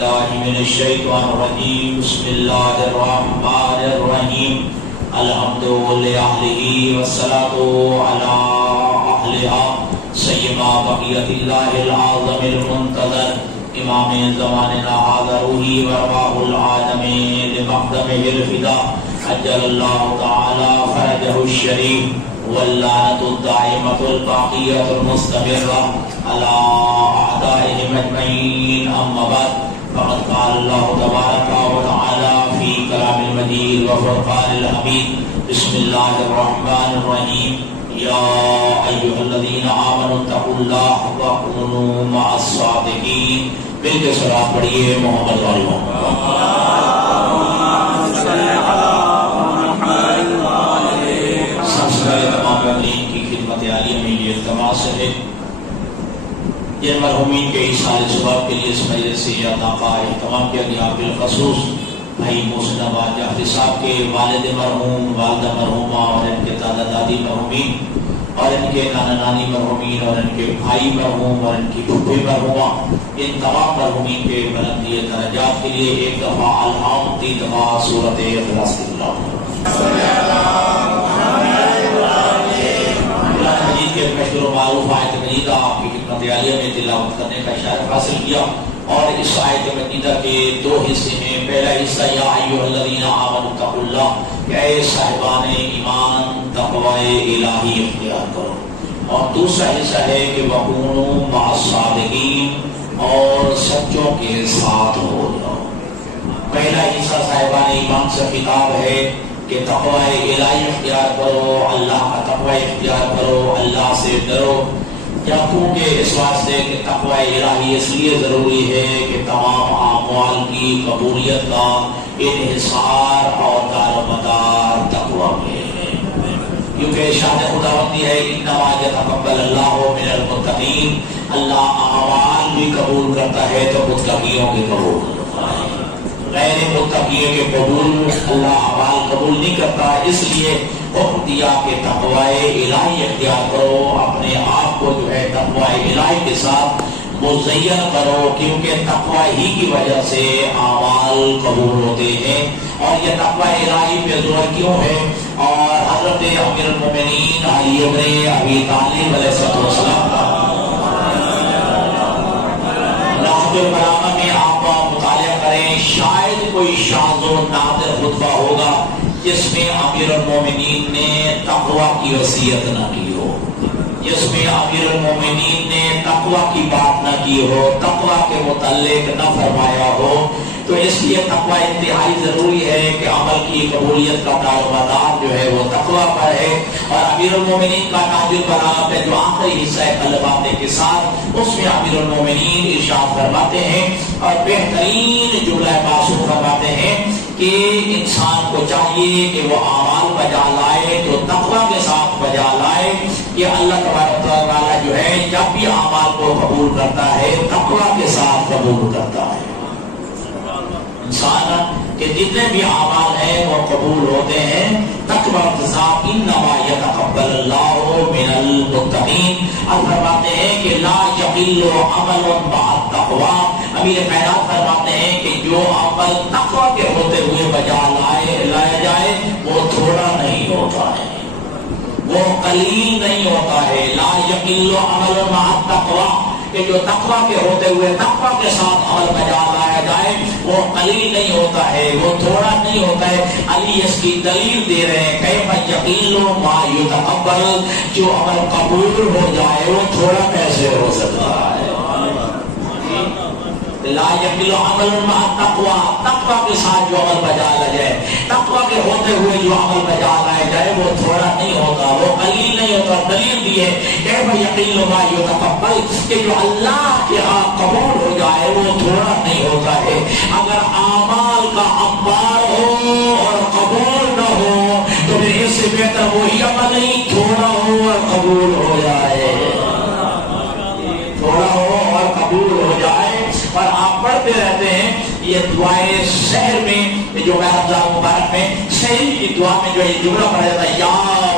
بالله من الشيطان الرجيم بسم الله الرحمن الرحيم الحمد لله والصلاة على أهلها سيما بقية الله العظم المنتظر امام زماننا هذا روحي وارواح العالمين لمقدمه الفداء عجل الله تعالى فرجه الشريف واللعنة الدائمة الباقية المستمرة على أعدائهم أجمعين أما بعد فقد قال الله تبارك وتعالى في كلام المجيد وفرقان الحميد بسم الله الرحمن الرحيم يا أيها الذين آمنوا اتقوا الله وكونوا مع الصادقين مل کے صلوات پڑھیے محمد علیہ کی خدمت عالیہ میں یہ التماس ہے جن مرحومین کے ایصال ثواب کے لیے اس مجلس سے عطا کا اہتمام کیا گیا بالخصوص بھائی محسن آباد جعفری صاحب کے والد مرحوم والدہ مرحومہ اور ان کے دادا دادی مرحومین اور ان کے نانا نانی مرحومین اور ان کے بھائی مرحوم اور ان کی پھوپھی مرحومہ ان تمام مرحومین کے بلندی درجات کے لیے ایک دفعہ الحمد 3 دفعہ سورۃ اخلاص کی تلاوت کے مشہور و معروف آیت مجیدہ آپ کی خدمت عالیہ میں تلاوت کرنے کا اشارہ حاصل کیا اور اس آیت مجیدہ کے 2 حصے ہیں پہلا حصہ یا ایھا الذین آمنوا اتقوا اللہ کہ اے صاحبان ایمان تقوی الہی اختیار کرو اور دوسرا حصہ ہے کہ وکونوا مع الصادقین اور سچوں کے ساتھ ہو جاؤ پہلا حصہ صاحبان ایمان سے خطاب ہے کہ تقوی الہی اختیار کرو اللہ کا تقوی اختیار کرو اللہ سے ڈرو یا کیونکہ اس واسطے کہ تقوی الہی اس لیے ضروری ہے کہ تمام اعمال کی قبولیت کا انحصار اور دار و مدار تقوی میں ہے کیونکہ ارشاد خداوندی ہے انما یتقبل اللہ من المتقین اللہ اعمال بھی قبول کرتا ہے تو متقیوں کے قبول غیر متقیوں کے قبول اللہ اعمال قبول نہیں کرتا اس لیے حکم دیا کہ تقوی الہی اختیار کرو اپنے آپ کو جو ہے تقوی الہی کے ساتھ مزین کرو کیونکہ تقوی ہی کی وجہ سے اعمال قبول ہوتے ہیں اور یہ تقوی الہی پہ زور کیوں ہے اور حضرت امیر المومنین علی ابن ابی طالب علیہ السلام نہج البلاغہ میں آپ مطالعہ کریں شاید کوئی شاذ و نادر خطبہ ہوگا جس میں امیر المومنین نے تقوی کی وصیت نہ کی ہو جس میں امیر المومنین نے تقوی کی بات نہ کی ہو تقوی کے متعلق نہ فرمایا ہو تو اس لیے تقوی انتہائی ضروری ہے کہ عمل کی قبولیت کا دار و مدار جو ہے وہ تقوی پر ہے اور امیر المومنین کا نہج البلاغہ میں جو آخری حصہ ہے کلمات کے ساتھ اس میں امیر المومنین ارشاد فرماتے ہیں اور بہترین جملہ معصوم فرماتے ہیں کہ انسان کو چاہیے کہ وہ اعمال بجا لائے تو تقوی کے ساتھ بجا لائے کہ اللہ تبارک و تعالیٰ جو ہے جب بھی اعمال کو قبول کرتا ہے تقوی کے ساتھ قبول کرتا ہے انسان کہ جتنے بھی اعمال ہیں وہ قبول ہوتے ہیں تقوی کے ساتھ انما یتقبل اللہ من المتقین اب فرماتے ہیں کہ لا یقل عمل بعد تقوی امیر کائنات فرماتے ہیں کہ جو عمل تقوی کے ہوتے ہوئے بجا لایا جائے وہ تھوڑا نہیں ہوتا ہے وہ قلیل نہیں ہوتا ہے لا یقل عمل بعد تقوی کہ جو تقوی کے ہوتے ہوئے تقوی کے ساتھ عمل بجا لایا جائے وہ قلیل نہیں ہوتا ہے وہ تھوڑا نہیں ہوتا ہے علی اس کی دلیل دے رہے ہیں کیف یقیل ما یتقبل جو عمل قبول ہو جائے وہ تھوڑا کیسے ہو سکتا ہے لا یقیل عمل مع تقوی تقوی کے ساتھ جو عمل بجا لایا جائے تقوی کے ہوتے ہوئے جو عمل بجا لایا جائے وہ تھوڑا نہیں ہوتا وہ قلیل نہیں ہوتا دلیل دی ہے کیف یقیل ما یتقبل کہ جو اللہ کے ہاں قبول ہو جائے وہ تھوڑا نہیں ہوتا ہے اگر اعمال کا انبار ہو اور قبول نہ ہو تو پھر اس سے بہتر وہی عمل نہیں تھوڑا ہو اور قبول ہو جائے تھوڑا ہو اور قبول ہو جائے اور آپ پڑھتے رہتے ہیں یہ دعائیں شہر میں جو رمضان مبارک میں شہری کی دعا میں جو یہ جملہ پڑھا جاتا ہے یا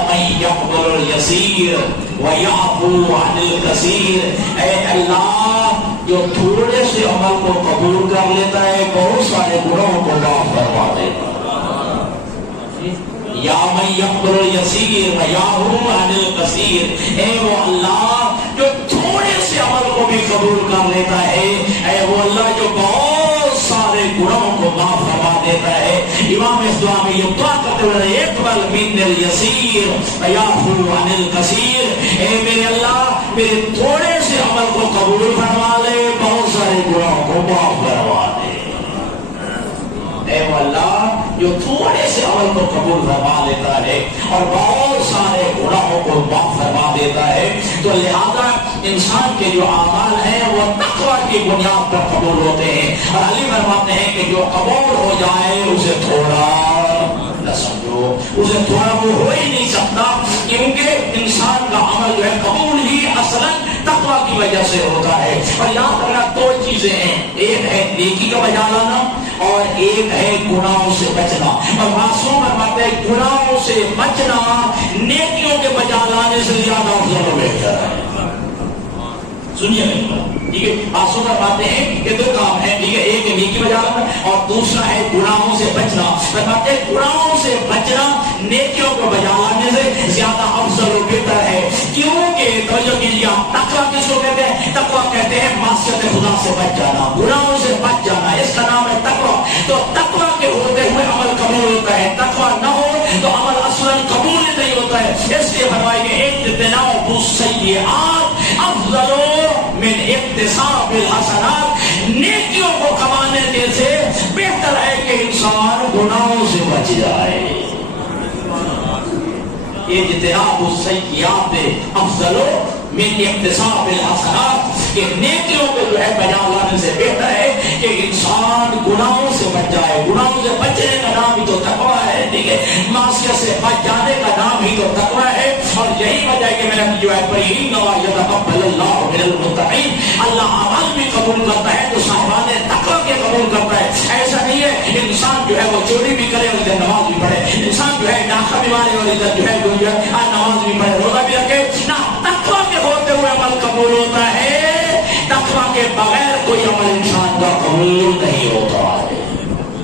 من یقبل الیسیر ویعفو عن الکثیر اے اللہ جو تھوڑے سے عمل کو قبول کر لیتا ہے بہت سارے گناہوں کو معاف کروا دیتا ہے. یا من یقبل الیسیر ویعفو عن الکثیر، اے وہ اللہ جو تھوڑے سے عمل کو بھی قبول کر لیتا ہے، اے وہ اللہ جو بہت سارے گناہوں کو معاف کروا دیتا ہے. امام اس دعا میں یہ دعا کرتے ہوئے اقبل من الیسیر ویعفو عن الکثیر، اے میرے اللہ میرے تھوڑے سے عمل کو قبول فرما لے، بہت سارے گناہوں کو معاف کروا دے. اے وہ اللہ جو تھوڑے سے عمل کو قبول فرما لیتا ہے اور بہت سارے گناہوں کو معاف فرما دیتا ہے. تو لہذا انسان کے جو اعمال ہیں وہ تقویٰ کی بنیاد پر قبول ہوتے ہیں. اور علی فرماتے ہیں کہ جو قبول ہو جائے اسے تھوڑا نہ سمجھو، اسے تھوڑا وہ ہو ہی نہیں سکتا، کیونکہ انسان کا عمل جو ہے قبول ہی اصلاً تقویٰ کی وجہ سے ہوتا ہے. اور یہاں پر دو چیزیں ہیں، ایک ہے نیکی کا بجا لانا اور ایک ہے گناہوں سے بچنا. اور معصوم فرماتے ہیں گناہوں سے بچنا نیکیوں کے بجا لانے سے زیادہ افضل و بہتر ہے. سنیے ٹھیک ہے، معصوم فرماتے ہیں کہ دو کام ہیں، ٹھیک ہے، ایک نیکی بجا لانا اور دوسرا ہے گناہوں سے بچنا. فرماتے ہیں گناہوں سے بچنا نیکیوں کو بجا لانے سے زیادہ افضل و بہتر ہے. کیونکہ توجہ کیجیے، تقویٰ کس کو کہتے ہیں؟ تقویٰ کہتے ہیں معصیت خدا سے بچ جانا، گناہوں سے بچ جانا، اس کا نام ہے تقویٰ. تو تقویٰ کے ہوتے ہوئے عمل قبول ہوتا ہے، تقویٰ نہ ہو تو عمل اصلاً قبول نہیں ہوتا ہے. اس لیے فرمائے کہ اجتناب السیئات افضل من اکتساب الحسنات، نیکیوں کو کمانے کے سے بہتر ہے کہ انسان گناہوں سے بچ جائے. اجتناب السیئات افضل من اکتساب الحسنات، کہ نیکیوں کو جو ہے بجا لانے سے بہتر ہے کہ انسان گناہوں سے بچ جائے. گناہوں سے بچنے کا نام ہی تو تقویٰ ہے، ٹھیک ہے، معصیت سے بچ جانے کا نام ہی تو تقویٰ ہے. اور یہی وجہ ہے کہ میں نے جو ہے پڑھی انما یتقبل اللہ من المتقین، اللہ اعمال بھی قبول کرتا ہے تو صاحبان تقویٰ کے قبول کرتا ہے. ایسا نہیں ہے انسان جو ہے وہ چوری بھی کرے اور ادھر نماز بھی پڑھے، انسان جو ہے ڈاکہ بھی مارے اور ادھر جو ہے نماز بھی پڑھے، روزہ بھی رکھے. نہ، تقویٰ کے ہوتے ہوئے عمل قبول ہوتا ہے، تقویٰ کے بغیر کوئی عمل انسان کا قبول نہیں ہوتا ہے.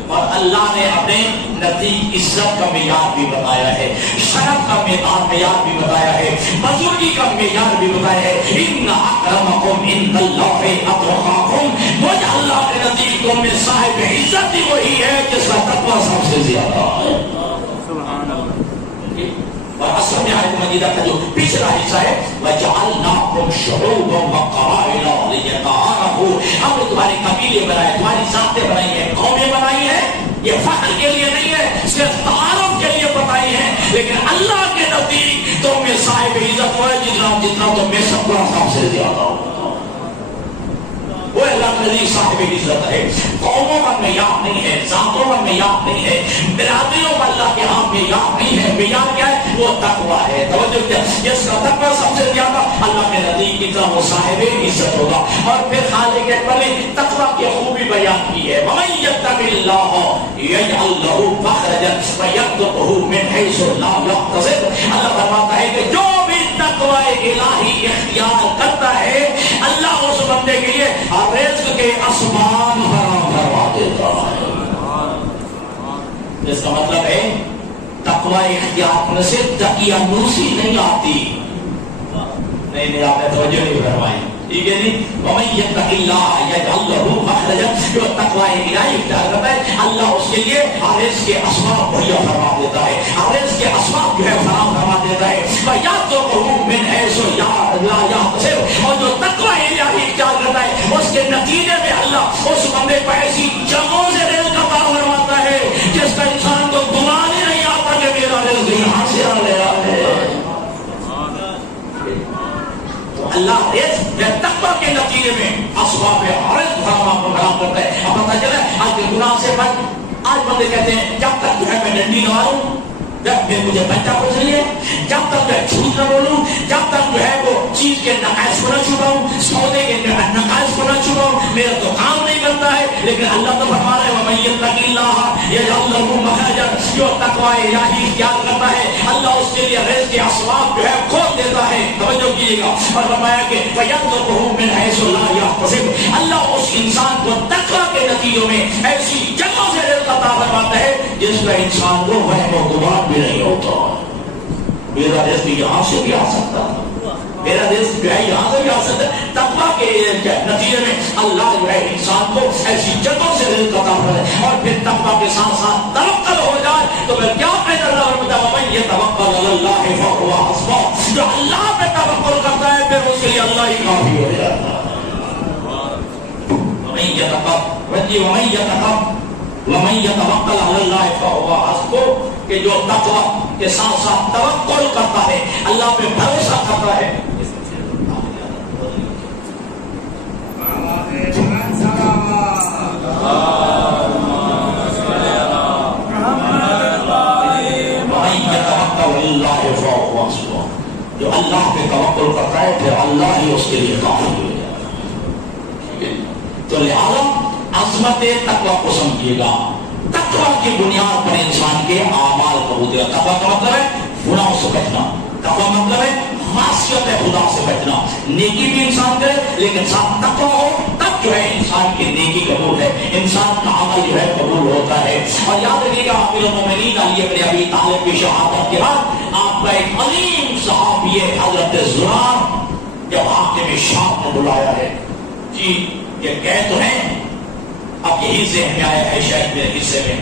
اور اللہ نے اپنے نتیج عزت کا معیار بھی بتایا ہے، شرف کا معیار بھی بتایا ہے، بزرگی کا معیار بھی بتایا ہے. ان اکرمکم عند اللہ اتقاکم، مجھ اللہ کے نزدیک میں صاحب عزت ہی وہی ہے جس کا تقویٰ سب سے زیادہ ہے. سبحان اللہ. اور اصل میں آیت مجیدہ کا جو پچھلا حصہ ہے وَجَعَلْنَاكُمْ شُعُوبًا وَقَبَائِلَ لِتَعَارَفُوا، ہم نے تمہارے قبیلے بنائے، تمہاری ذاتیں بنائی ہیں، قومیں بنائی ہیں. یہ فخر کے لیے نہیں ہے، صرف تعارف کے لیے بتائی ہیں. لیکن اللہ کے نزدیک تم میں صاحب عزت وہ ہے جتنا تم میں سب کا سب سے زیادہ ہو. وہ اللہ کے نزدیک صاحب عزت ہے. قوموں کا معیار نہیں ہے، ذاتوں کا معیار نہیں ہے، برادریوں کا اللہ کے ہاں معیار نہیں ہے. معیار کیا ہے؟ وہ تقویٰ ہے. توجہ کیا، جس کا تقویٰ سب سے زیادہ اللہ کے نزدیک کتنا وہ صاحب عزت ہوگا. اور پھر خالق اکبر نے تقویٰ کی خوبی بیان کی ہے. وَمَن يَتَّقِ اللَّهَ يَجْعَل لَّهُ مَخْرَجًا وَيَرْزُقْهُ مِنْ حَيْثُ لَا يَحْتَسِبُ. اللہ فرماتا ہے کہ جو بھی تقویٰ الہی اختیار کرتا ہے اللہ اس بندے کے لیے رزق کے اسباب فراہم کروا دیتا ہے. اس کا مطلب ہے تقویٰ اختیار کرنے سے دقیانوسی نہیں آتی. نہیں آپ نے توجہ نہیں فرمائی، ٹھیک ہے جی. وَمَن يَتَّقِ اللَّهَ يَجْعَل لَّهُ مَخْرَجًا، جو تقویٰ الہی اختیار کرتا ہے اللہ اس کے لیے رزق کے اسباب مہیا فرما دیتا ہے، رزق کے اسباب جو ہے فراہم فرما دیتا ہے. وَيَرْزُقْهُ مِنْ حَيْثُ لَا يَحْتَسِبُ، اور جو تقویٰ الہی اختیار کرتا ہے اس کے نتیجے میں اللہ اس بندے کو ایسی جگہوں سے رزق عطا فرماتا ہے جس کا انسان کو گمان ہی نہیں آتا کہ میرا رزق یہاں سے آ رہا ہے. اللہ رزق تقویٰ کے نتیجے میں اسباب رزق فراہم کرتا ہے. اب پتہ چلا آج کے گناہ سے بچ. آج بندے کہتے ہیں جب تک جو ہے میں ڈنڈی نہ ماروں، جب میں مجھے بچہ کچھ نہیں ہے، جب تک میں جھوٹ نہ بولوں، جب تک جو ہے وہ چیز کے نقائص کو نہ چھپاؤں، سودے کے نقائص کو نہ چھپاؤں، میرا تو کام نہیں بنتا ہے. لیکن اللہ تو فرما رہا ہے وَمَن يَتَّقِ اللَّهَ یجعل لہ مخرجا، جو تقوی الہی اختیار کرتا ہے اللہ اس کے لیے رزق کے اسباب جو ہے کھول دیتا ہے. توجہ کیجیے گا. اور فرمایا کہ فَيَرْزُقُهُ مِنْ حَيْثُ لَا يَحْتَسِبُ، اللہ اس انسان کو تقوی کے نتیجوں میں ایسی جگہوں سے رزق عطا فرماتا ہے جس کا انسان کو وہم و گمان بھی نہیں ہوتا. میرا رزق یہاں سے بھی آ سکتا ہے، میرا رزق جو ہے یہاں سے بھی آ سکتا ہے. تقوی کے نتیجے میں اللہ جو ہے انسان کو ایسی جگہوں سے رزق عطا فرماتا ہے. اور پھر تقوی کے ساتھ ساتھ توکل ہو جائے تو پھر کیا کہتا ہے اللہ فرماتا ہے وَمَن يَتَوَکَّلْ عَلَى اللَّهِ فَهُوَ حَسْبُهُ، جو اللہ پہ توکل کرتا ہے پھر اس کے لیے اللہ ہی کافی ہو جاتا ہے. وَمَن يَتَوَکَّلْ عَلَى اللَّهِ فَهُوَ حَسْبُهُ، کہ جو تقوی کے ساتھ ساتھ توکل کرتا ہے، اللہ پہ بھروسہ کرتا ہے. جو اللہ پہ توکل کرتا ہے پھر اللہ ہی اس کے لیے کافی ہو جائے. تو لہذا عظمت تقوی کو سمجھیے گا. تقوی کی بنیاد پر انسان کے اعمال قبول دیا. تقوی کا مطلب ہے گناہوں سے بچنا، تقوی مطلب ہے معصیت خدا سے بچنا. نیکی بھی انسان کرے لیکن ساتھ تقوی ہو تب جو ہے انسان کی نیکی قبول ہے، انسان کا عمل جو ہے قبول ہوتا ہے. اور یاد رکھیے گا امیر المومنین علی بن ابی طالب کی شہادت کے بعد آپ کا ایک عظیم صحابی حضرت زرار جب حاکم شام نے بلایا ہے، جی یہ گئے تو ہیں، اب یہی ذہن میں آیا ہے شاید میرے حصے میں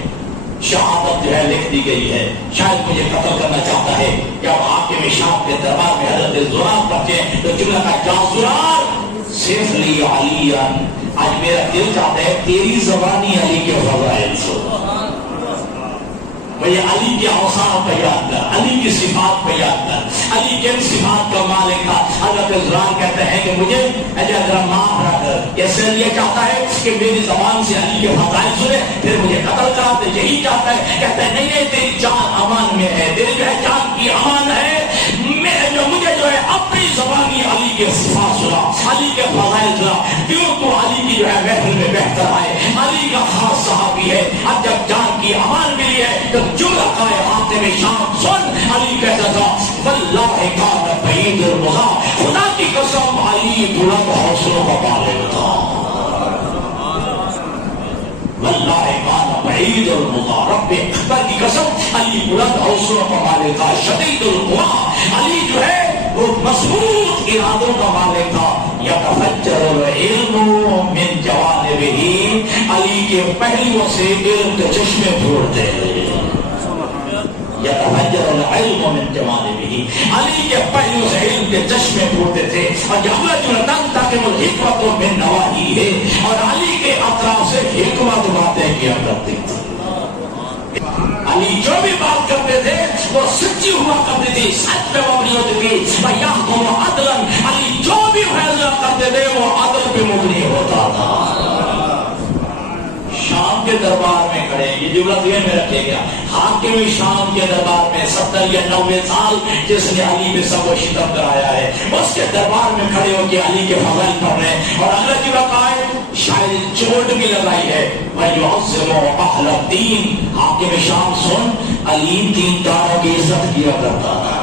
شہادت جو ہے لکھ دی گئی ہے، شاید مجھے قتل کرنا چاہتا ہے. جب حاکم شام کے دربار میں حضرت زرار پہنچے تو جملہ کا کیا زرار صرف لی علی، آج میرا دل چاہتا ہے تیری زبانی علی کے فضائل سے بھئی علی کے اوصاف پہ یاد کر، علی کی صفات پہ یاد کر. علی کن صفات کا مالک تھا؟ حضرت زرار کہتے ہیں کہ مجھے ذرا معاف نہ کر، اس لیے چاہتا ہے کہ میری زبان سے علی کے فضائل سنے پھر مجھے قتل کرا دے، یہی چاہتا ہے. کہتے ہیں نہیں نہیں تیری جان امان میں ہے، تیری جو ہے جان کی امان ہے. جو مجھے جو ہے اپنی زبانی علی کے صفات سنا، علی کے فضائل سنا، کیوں تو علی کی جو ہے محفل میں بہتر آئے، علی کا خاص صحابی ہے. اب جب جان کی امان ملی ہے تو جملہ قائے حاکم شام سن. علی کہتا تھا واللہ کان بعید المضا، خدا کی قسم علی بلند حوصلوں کا مالک تھا. واللہ کان بعید المضا، رب اکبر کی قسم علی بلند حوصلوں کا مالک تھا. شدید القوا، علی جو ہے وہ مضبوط ارادوں کا مالک تھا. یتفجر العلم من جوانبہ، علی کے پہلوؤں سے علم کے چشمے پھوٹتے ہیں. یتفجر العلم من جوانبہ، علی کے پہلوؤں سے علم کے چشمے پھوٹتے تھے. اور جملۃ تاکہ وہ حکمت من نواہیہ، اور علی کے اطراف سے حکمت باتیں کیا کرتے تھے. علی جو بھی بات کرتے تھے وہ سچی ہوا کرتی تھی، سچ پہ مبنی ہوتی تھی. وَيَحْكُمُ عَدْلًا، علی جو بھی فیصلہ کرتے تھے وہ عدل پہ مبنی ہوتا تھا. شام کے دربار میں کھڑے، یہ جملہ ذہن میں رکھے گا، حاکم شام کے دربار میں 70 یا 90 سال جس نے علی پہ سب و شتم کرایا ہے، اس کے دربار میں کھڑے ہو کے علی کے فضائل پڑھ رہے ہیں. اور اگلا جملہ کہا ہے شاید چوٹ بھی لگائی ہے وَيُعَظِّمُ أَهْلَ الدِّينِ، حاکم شام سن علی دینداروں کی عزت کیا کرتا تھا.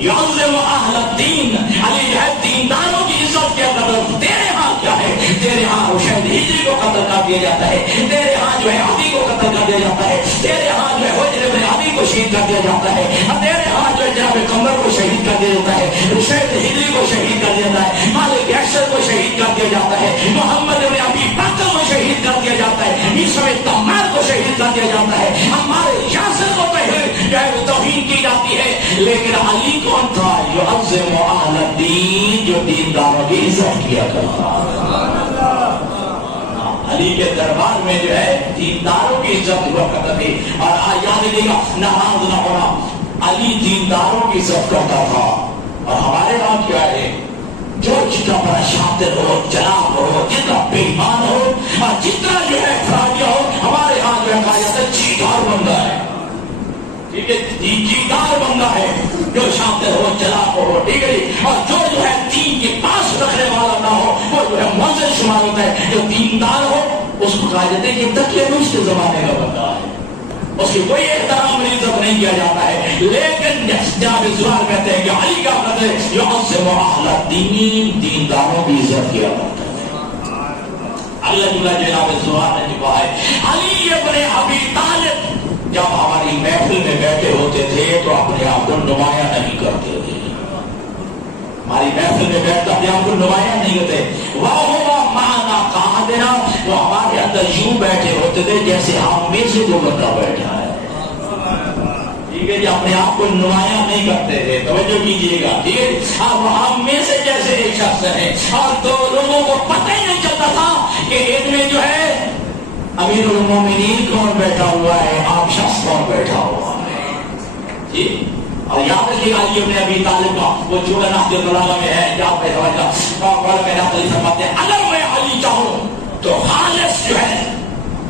یعظم اہل الدین، علی ہے دینداروں کی عزت کیا کرتا. تیرے ہاں کیا ہے؟ تیرے ہاں حسین ہجری کو قتل کر دیا جاتا ہے، تیرے ہاں جو ہے علی کو قتل کر دیا جاتا ہے، تیرے ہاں جو ہے حجر بن علی کو شہید کر دیا جاتا ہے، تیرے ہاں جو ہے جناب قمر کو شہید کر دیا جاتا ہے، حسین ہجری کو شہید کر دیا جاتا ہے، مالک اشر کو شہید کر دیا جاتا ہے، محمد بن ابی بکر کو شہید کر دیا جاتا ہے، عیسیٰ تمار کو شہید کر دیا جاتا ہے، ہمارے یاسر کو پہلے جو ہے توہین کی جاتی ہے. لیکن علی کون تھا؟ یعظم اہل الدین، جو دینداروں کی عزت کیا کرتا. علی کے دربار میں جو ہے دینداروں کی عزت ہوا کرتا تھی. اور یاد رکھیے گا ناراض نہ ہونا، علی دینداروں کی عزت کرتا تھا. اور ہمارے ہاں کیا ہے، جو جتنا بڑا شاطر ہو، چلاک ہو، جتنا بے ایمان ہو اور جتنا جو ہے خرابیاں ہو، ہمارے ہاں جو ہے کہا جاتا ہے چیٹار بندہ ہے. ٹھیک ہے، چیٹار بندہ ہے جو شاطر ہو، چلاک ہو، ٹھیک ہے. اور جو ہے دین کے پاس رکھنے والا نہ ہو وہ جو ہے معزز شمار ہوتا ہے. جو دیندار ہو اس کو کہا جاتا ہے کہ تقیانوش کے زمانے کا بندہ ہے، اس کی کوئی احترام اور عزت نہیں کیا جاتا ہے. لیکن جناب زرار کہتے ہیں کہ علی کا قدر یعظم اہل الدین، دینداروں کی عزت کیا کرتا ہے. اللہ جناب زرار نے کہا ہے علی ابن ابی طالب جب ہماری محفل میں بیٹھے ہوتے تھے تو اپنے آپ کو نمایاں نہیں کرتے تھے. ہماری محفل میں بیٹھتا اپنے آپ کو نمایاں نہیں کرتے. واہ مانا کہاں دینا، وہ ہمارے اندر یوں بیٹھے ہوتے تھے جیسے ہم میں سے جو بندہ بیٹھا ہے. ٹھیک ہے جی، اپنے آپ کو نمایاں نہیں کرتے تھے، توجہ کیجیے گا. ٹھیک ہے، اب ہم میں سے جیسے ایک شخص ہے اور دو لوگوں کو پتہ ہی نہیں چلتا تھا کہ ان میں جو ہے امیر المومنین کون بیٹھا ہوا ہے، عام شخص کون بیٹھا ہوا ہے. جی، اور یاد رکھیے علی ابن ابی طالب کا وہ جو نحج البلاغہ میں ہے، یاد میں سمجھا اور کہنا علی فرماتے ہیں اگر میں علی چاہوں تو خالص جو ہے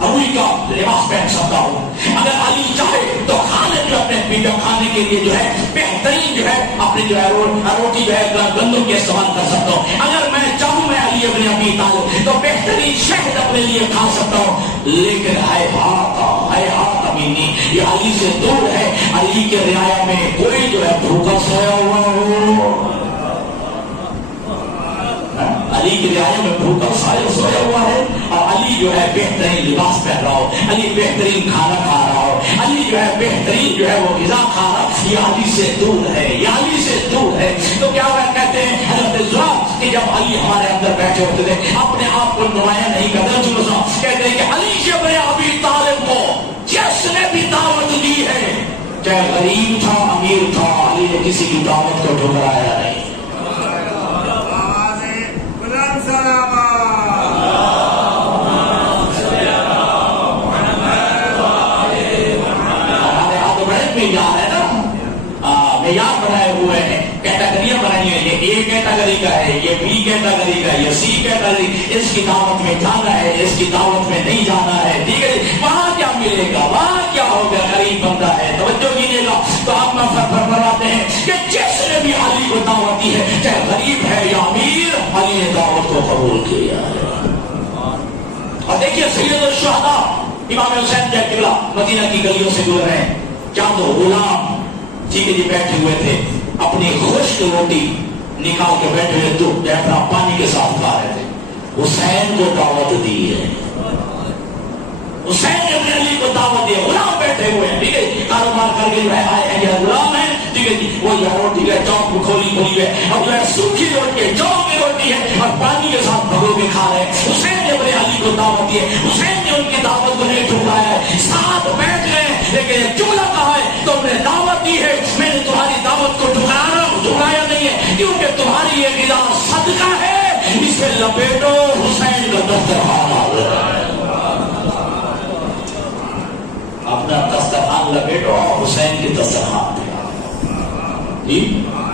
روئی کا لباس پہن سکتا ہوں، اگر علی چاہے تو خالص جو اپنے پیٹا کھانے کے لیے جو ہے بہترین جو ہے اپنی جو ہے روٹی جو ہے گندم کے استعمال کر سکتا ہوں، اگر میں چاہوں میں علی ابن ابی طالب تو بہترین شہد اپنے لیے کھا سکتا ہوں. لیکن ہیہات امینی، یہ علی سے دور ہے. علی کے رعایا میں کوئی جو ہے بھوکا سویا ہوا ہو، علی کی رعایا میں بھوکا سویا ہوا ہے، اور علی جو ہے بہترین لباس پہن رہا ہو، علی بہترین کھانا کھا رہا ہو، علی جو ہے بہترین جو ہے وہ غذا کھا رہا ہو، یہ علی سے دور ہے، یہ علی سے دور ہے. تو کیا وہ کہتے ہیں حضرت زرار کہ جب علی ہمارے اندر بیٹھے ہوتے تھے اپنے آپ کو نمایاں نہیں کرتے. کہتے ہیں کہ علی ابن ابی طالب کو جس نے بھی دعوت دی ہے، چاہے غریب تھا امیر تھا، علی نے کسی کی دعوت کو ٹھکرایا نہیں. معیار ہے نا، معیار بنائے ہوئے ہیں، کیٹاگریاں بنائی ہیں، یہ اے کیٹاگری کا ہے، یہ بی کیٹاگری کا ہے، یہ سی کیٹاگری. اس کی دعوت میں جانا ہے، اس کی دعوت میں نہیں جانا ہے. ٹھیک ہے، وہاں کیا ملے گا، وہاں کیا ہوگا، غریب بندہ ہے. توجہ کیجیے گا. تو آپ فرماتے ہیں کہ جس نے بھی علی کو دعوت دی ہے، چاہے غریب ہے یا امیر، علی نے دعوت کو قبول کیا ہے. اور دیکھیے سید الشہداء امام حسین جہ قبلہ مدینہ کی گلیوں سے گزر رہے ہیں، چاند غلام ٹھیک ہے جی بیٹھے ہوئے تھے، اپنی خشک روٹی نکال کے بیٹھے ہوئے تو جیسا پانی کے ساتھ کھا رہے تھے. حسین کو دعوت دی ہے، حسین نے اپنے علی کو دعوت دی ہے. غلام بیٹھے ہوئے ہیں، ٹھیک ہے، کاروبار کر کے آئے ہیں، یہ غلام ہے، ٹھیک ہے جی، وہ یہ روٹی ہے چوک کھولی ہے، اور جو ہے سوکھی روٹی ہے، چوک کی روٹی ہے، اور پانی کے ساتھ بھگو کے کھا رہے ہیں. حسین نے اپنے علی کو دعوت دی ہے، حسین نے ان کی دعوت کو نہیں ٹھکرایا ہے، ساتھ بیٹھ گئے. لیکن یہ جملہ کہا ہے تو نے دعوت دی ہے، میں نے تمہاری دعوت کو ٹھکرایا نہیں ہے، کیونکہ تمہاری یہ غذا صدقہ ہے، اسے لپیٹو. حسین کا دسترخوان اپنا دسترخوان لپیٹو، حسین کی دسترخوان پہ.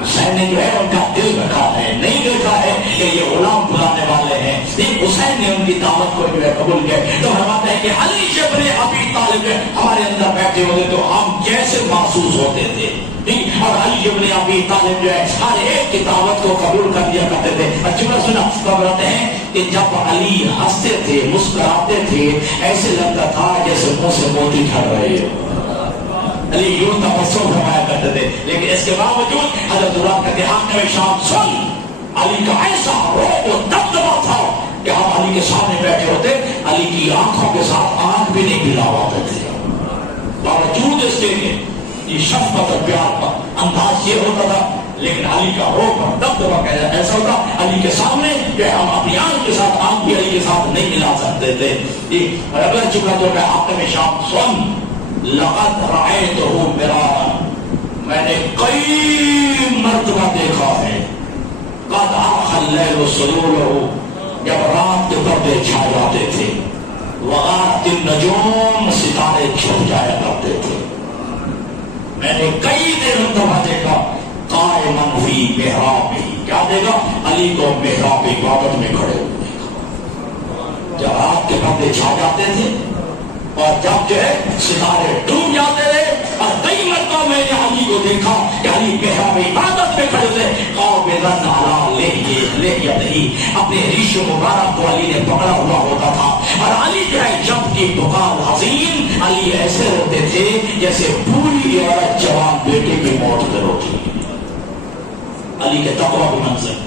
حسین نے جو ہے ان کا دل رکھا ہے، نہیں دیکھا ہے کہ یہ غلام بلانے والے ہیں. حسین نے ان کی دعوت کو جو ہے قبول کیا. تو فرماتے ہیں کہ علی ابن ابی طالب ہمارے اندر بیٹھے ہوتے تو ہم کیسے محسوس ہوتے تھے. اور علی ابن ابی طالب جو ہے ہر ایک کی دعوت کو قبول کر دیا کرتے تھے. اچھا سنا فرماتے ہیں کہ جب علی ہنستے تھے، مسکراتے تھے، ایسے لگتا تھا جیسے منہ سے موتی جھڑ رہے ہو. علی یوں تبسم فرمایا کرتے تھے. لیکن اس کے باوجود حضرت زرار کہتے ہیں حاکم شام سن، علی کا ایسا روب و دبدبا تھا کہ ہم علی کے سامنے بیٹھے ہوتے، علی کی آنکھوں کے ساتھ آنکھ بھی نہیں ملاواتے تھے. باوجود اس کے یہ شفقت اور پیار کا انداز یہ ہوتا تھا، لیکن علی کا روب اور دبدبا ایسا ہوتا علی کے سامنے کہ ہم اپنی آنکھ کے ساتھ آنکھ بھی علی کے ساتھ نہیں ملا سکتے تھے. اگر چکا تو کہ حاکم شام سن، لقد رأيته مرارا، میں نے کئی مرتبہ دیکھا ہے. قد آخ اللیل سرورہ، جب رات کے پردے چھا جاتے تھے، وغارت النجوم، ستارے چھپ جایا کرتے تھے. میں نے کئی مرتبہ دیکھا قائما فی محراب، کیا دیکھا؟ علی کو محراب عبادت میں کھڑے ہوئے. جب رات کے پردے چھا جاتے تھے اور جب جو ہے ستارے ڈوب جاتے تھے، اور کئی مرتبہ میں نے علی کو دیکھا کہ علی محراب عبادت میں کھڑے تھے. اپنے ریش مبارک کو علی نے پکڑا ہوا ہوتا تھا، اور علی کی پکار حزین، علی ایسے روتے تھے جیسے پوری عورت جوان بیٹے کی موت پہ روتی ہے۔ علی کے تقویٰ کی منظر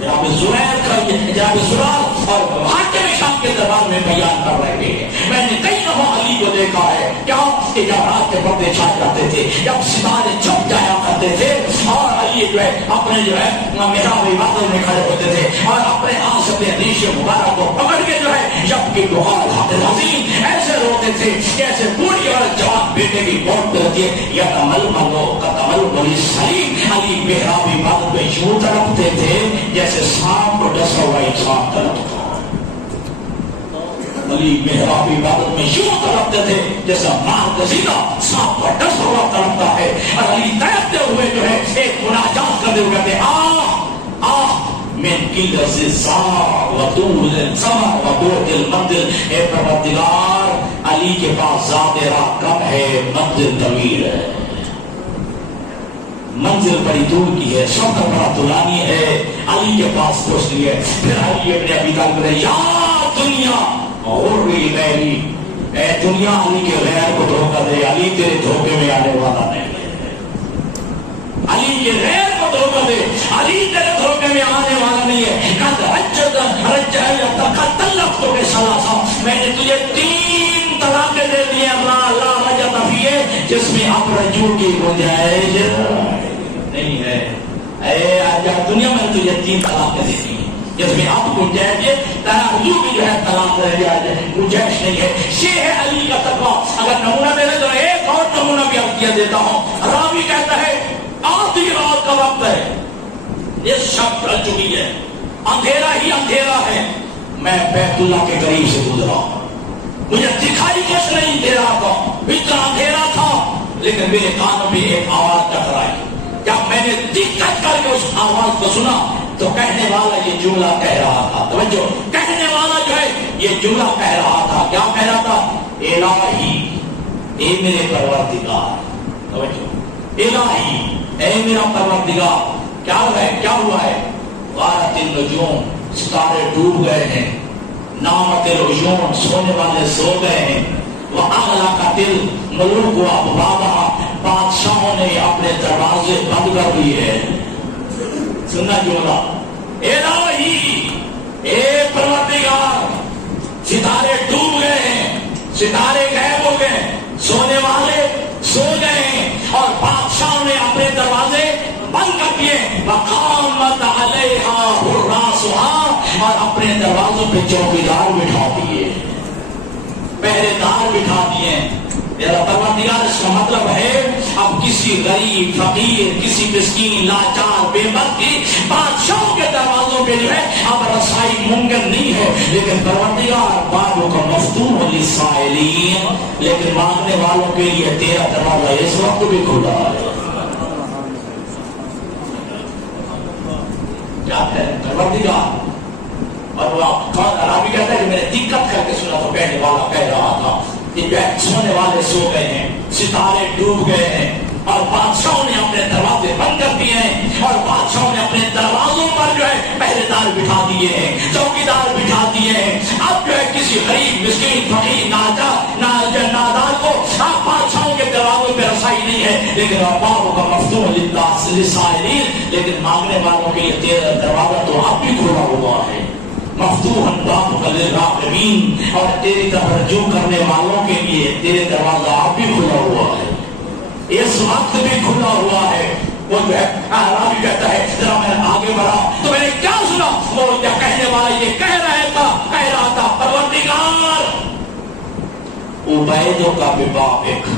جناب زبیر کا جناب زرار اور حاکم شام کے دربار میں بیان کر رہے ہیں۔ میں نے کئی دفعہ علی کو دیکھا ہے کیا کہ جب رات کے پردے چھائے جاتے تھے، جب ستارے چھپ جایا کرتے تھے، اور علی جو ہے اپنے جو ہے محراب عبادت میں کھڑے ہوتے تھے اور اپنے ہاتھ سے اپنے ریش مبارک کو پکڑ کے جو ہے جب کی بخار حافظ عظیم ایسے روتے تھے جیسے پوری عورت جوان بیٹے کی موت پہ ہوتی ہے۔ یا تمل ملو کا تمل بلی سلیم، علی محراب عبادت میں یوں تڑپتے تھے جیسے سانپ کو ڈسا ہوا انسان تڑپتا۔ علی محراب عبادت میں یوں تڑپتے تھے جیسا مار گزیدہ سانپ کو ڈسا ہوا تڑپتا ہے، اور علی تڑپتے ہوئے جو ہے ایک مناجات کرتے ہوئے کہتے من قلت الزار وطول السمر وبعد المنزل، اے پروردگار علی کے پاس ذات راہ کم ہے، منزل طویل ہے، منزل بڑی دور کی ہے، سفر بڑا طولانی ہے، علی کے پاس کچھ نہیں ہے۔ پھر علی ابن ابی طالب نے یا دنیا غری غیری، اے دنیا علی کے غیر کو دھوکہ دے، علی تیرے دھوکے میں آنے والا نہیں ہے، علی کے غیر کو دھوکہ دے، علی تیرے دھوکے میں آنے والا نہیں ہے۔ میں نے تجھے 3 طلاقیں دے دیے اللہ رجعت فیہ، جس میں اب رجوع کی گنجائش نہیں ہے۔ اے جب دنیا میں تجھے 3 طلاقیں دے دی جس میں اب گنجائش ہے، رجوع کی جو ہے طلاق گنجائش نہیں ہے۔ یہ ہے علی کا تقویٰ۔ اگر نمونہ دینے تو ایک اور نمونہ بھی عرض دیتا ہوں۔ راوی کہتا ہے آدھی رات کا وقت ہے، اس شب ڈھل چکی ہے، اندھیرا ہی اندھیرا ہے، میں بیت اللہ کے قریب سے گزرا، مجھے دکھائی کچھ نہیں دے رہا تھا، اتنا اندھیرا تھا، لیکن میرے کانوں میں ایک آواز ٹکرائی۔ جب میں نے دقت کر کے اس آواز کو سنا تو کہنے والا یہ جملہ کہہ رہا تھا، توجہ، کہنے والا جو ہے یہ جملہ کہہ رہا تھا، کیا کہہ رہا تھا؟ الہی، اے میرے پروردگار، توجہ، الہی، اے میرا پروردگار، کیا ہوا ہے؟ غارت النجوم، ستارے ڈوب گئے ہیں، نامت العیون، سونے والے سو گئے ہیں، وَأَغْلَقَتِ الْمُلُوكُ أَبْوَابَهَا، بادشاہوں نے اپنے دروازے بند کر دیے ہیں۔ سننا جملہ، الہی، اے پروردگار، ستارے ڈوب گئے ہیں، ستارے غائب ہو گئے، سونے والے سو گئے ہیں، اور بادشاہوں نے اپنے دروازے بند کر دیے، وقامت علیہا حراسها، اور اپنے دروازوں پہ چوکیدار بٹھا دیے، پہرے دار بٹھا دیے۔ میرا پروردگار اس کا مطلب ہے اب کسی غریب فقیر، کسی مسکین لاچار بے بس کی بادشاہوں کے دروازوں پہ جو ہے اب رسائی ممکن نہیں ہے، لیکن پروردگار بابوں کا مفتوح للسائلین، لیکن مانگنے والوں کے لیے تیرا دروازہ اس وقت بھی کھلا ہے۔ کیا ہے پروردگار؟ اور وہ عربی کہتا ہے کہ میں نے دقت کر کے سنا تو کہنے والا کہہ رہا تھا کہ سونے والے سو گئے ہیں، ستارے ڈوب گئے ہیں، اور بادشاہوں نے اپنے دروازے بند کر دیے ہیں، اور بادشاہوں نے اپنے دروازوں پر جو ہے پہرے دار بٹھا دیے ہیں، چوکیدار بٹھا دیے ہیں۔ اب جو ہے کسی غریب مسکین فقیر نادار کو اب بادشاہوں کے دروازوں پہ رسائی نہیں ہے، لیکن ابواب کا مفتوح للسائلین، لیکن مانگنے والوں کے لیے تیرا دروازہ تو اب بھی کھلا ہوا ہے، مفتوح بابک للراغبین، اور تیری طرف رجوع کرنے والوں کے لیے تیرے دروازہ اب بھی کھلا ہوا ہے، اس وقت بھی کھلا ہوا ہے۔ وہ جو ہے راوی کہتا ہے ذرا میں آگے بڑھا تو میں نے کیا سنا، وہ کیا کہنے والا یہ کہہ رہا تھا پروردگار عبیدوں کا ببابک،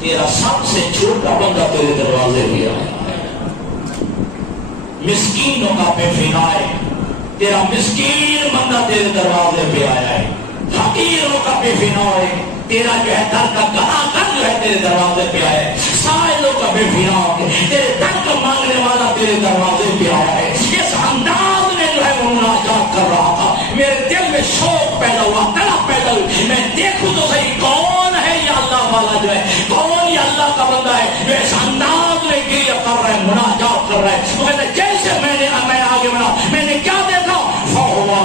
تیرا سب سے چھوٹا بندہ تیرے دروازے پہ آیا ہے، مسکینوں کا بے فنائے، تیرا مسکین بندہ تیرے دروازے پہ آیا ہے، فقیروں کا بے فنائے، تیرا جو ہے در کا گنا کر جو ہے تیرے دروازے پہ آیا ہے، سائلوں کا بے فنائے، تیرے در کا مانگنے والا تیرے دروازے پہ آیا ہے۔ اس انداز میں جو ہے وہ مناجات کر رہا تھا، میرے دل میں شوق پیدا ہوا، طلب پیدا ہوئی، میں دیکھوں تو صحیح کون ہے یہ اللہ والا جو ہے، کون یہ اللہ کا بندہ ہے جو اس انداز میں گریہ کر رہا ہے، مناجات کر رہا ہے۔ وہ کہتے ہیں جیسے میں آگے بڑھا میں نے کیا دیکھا، فَهُوَ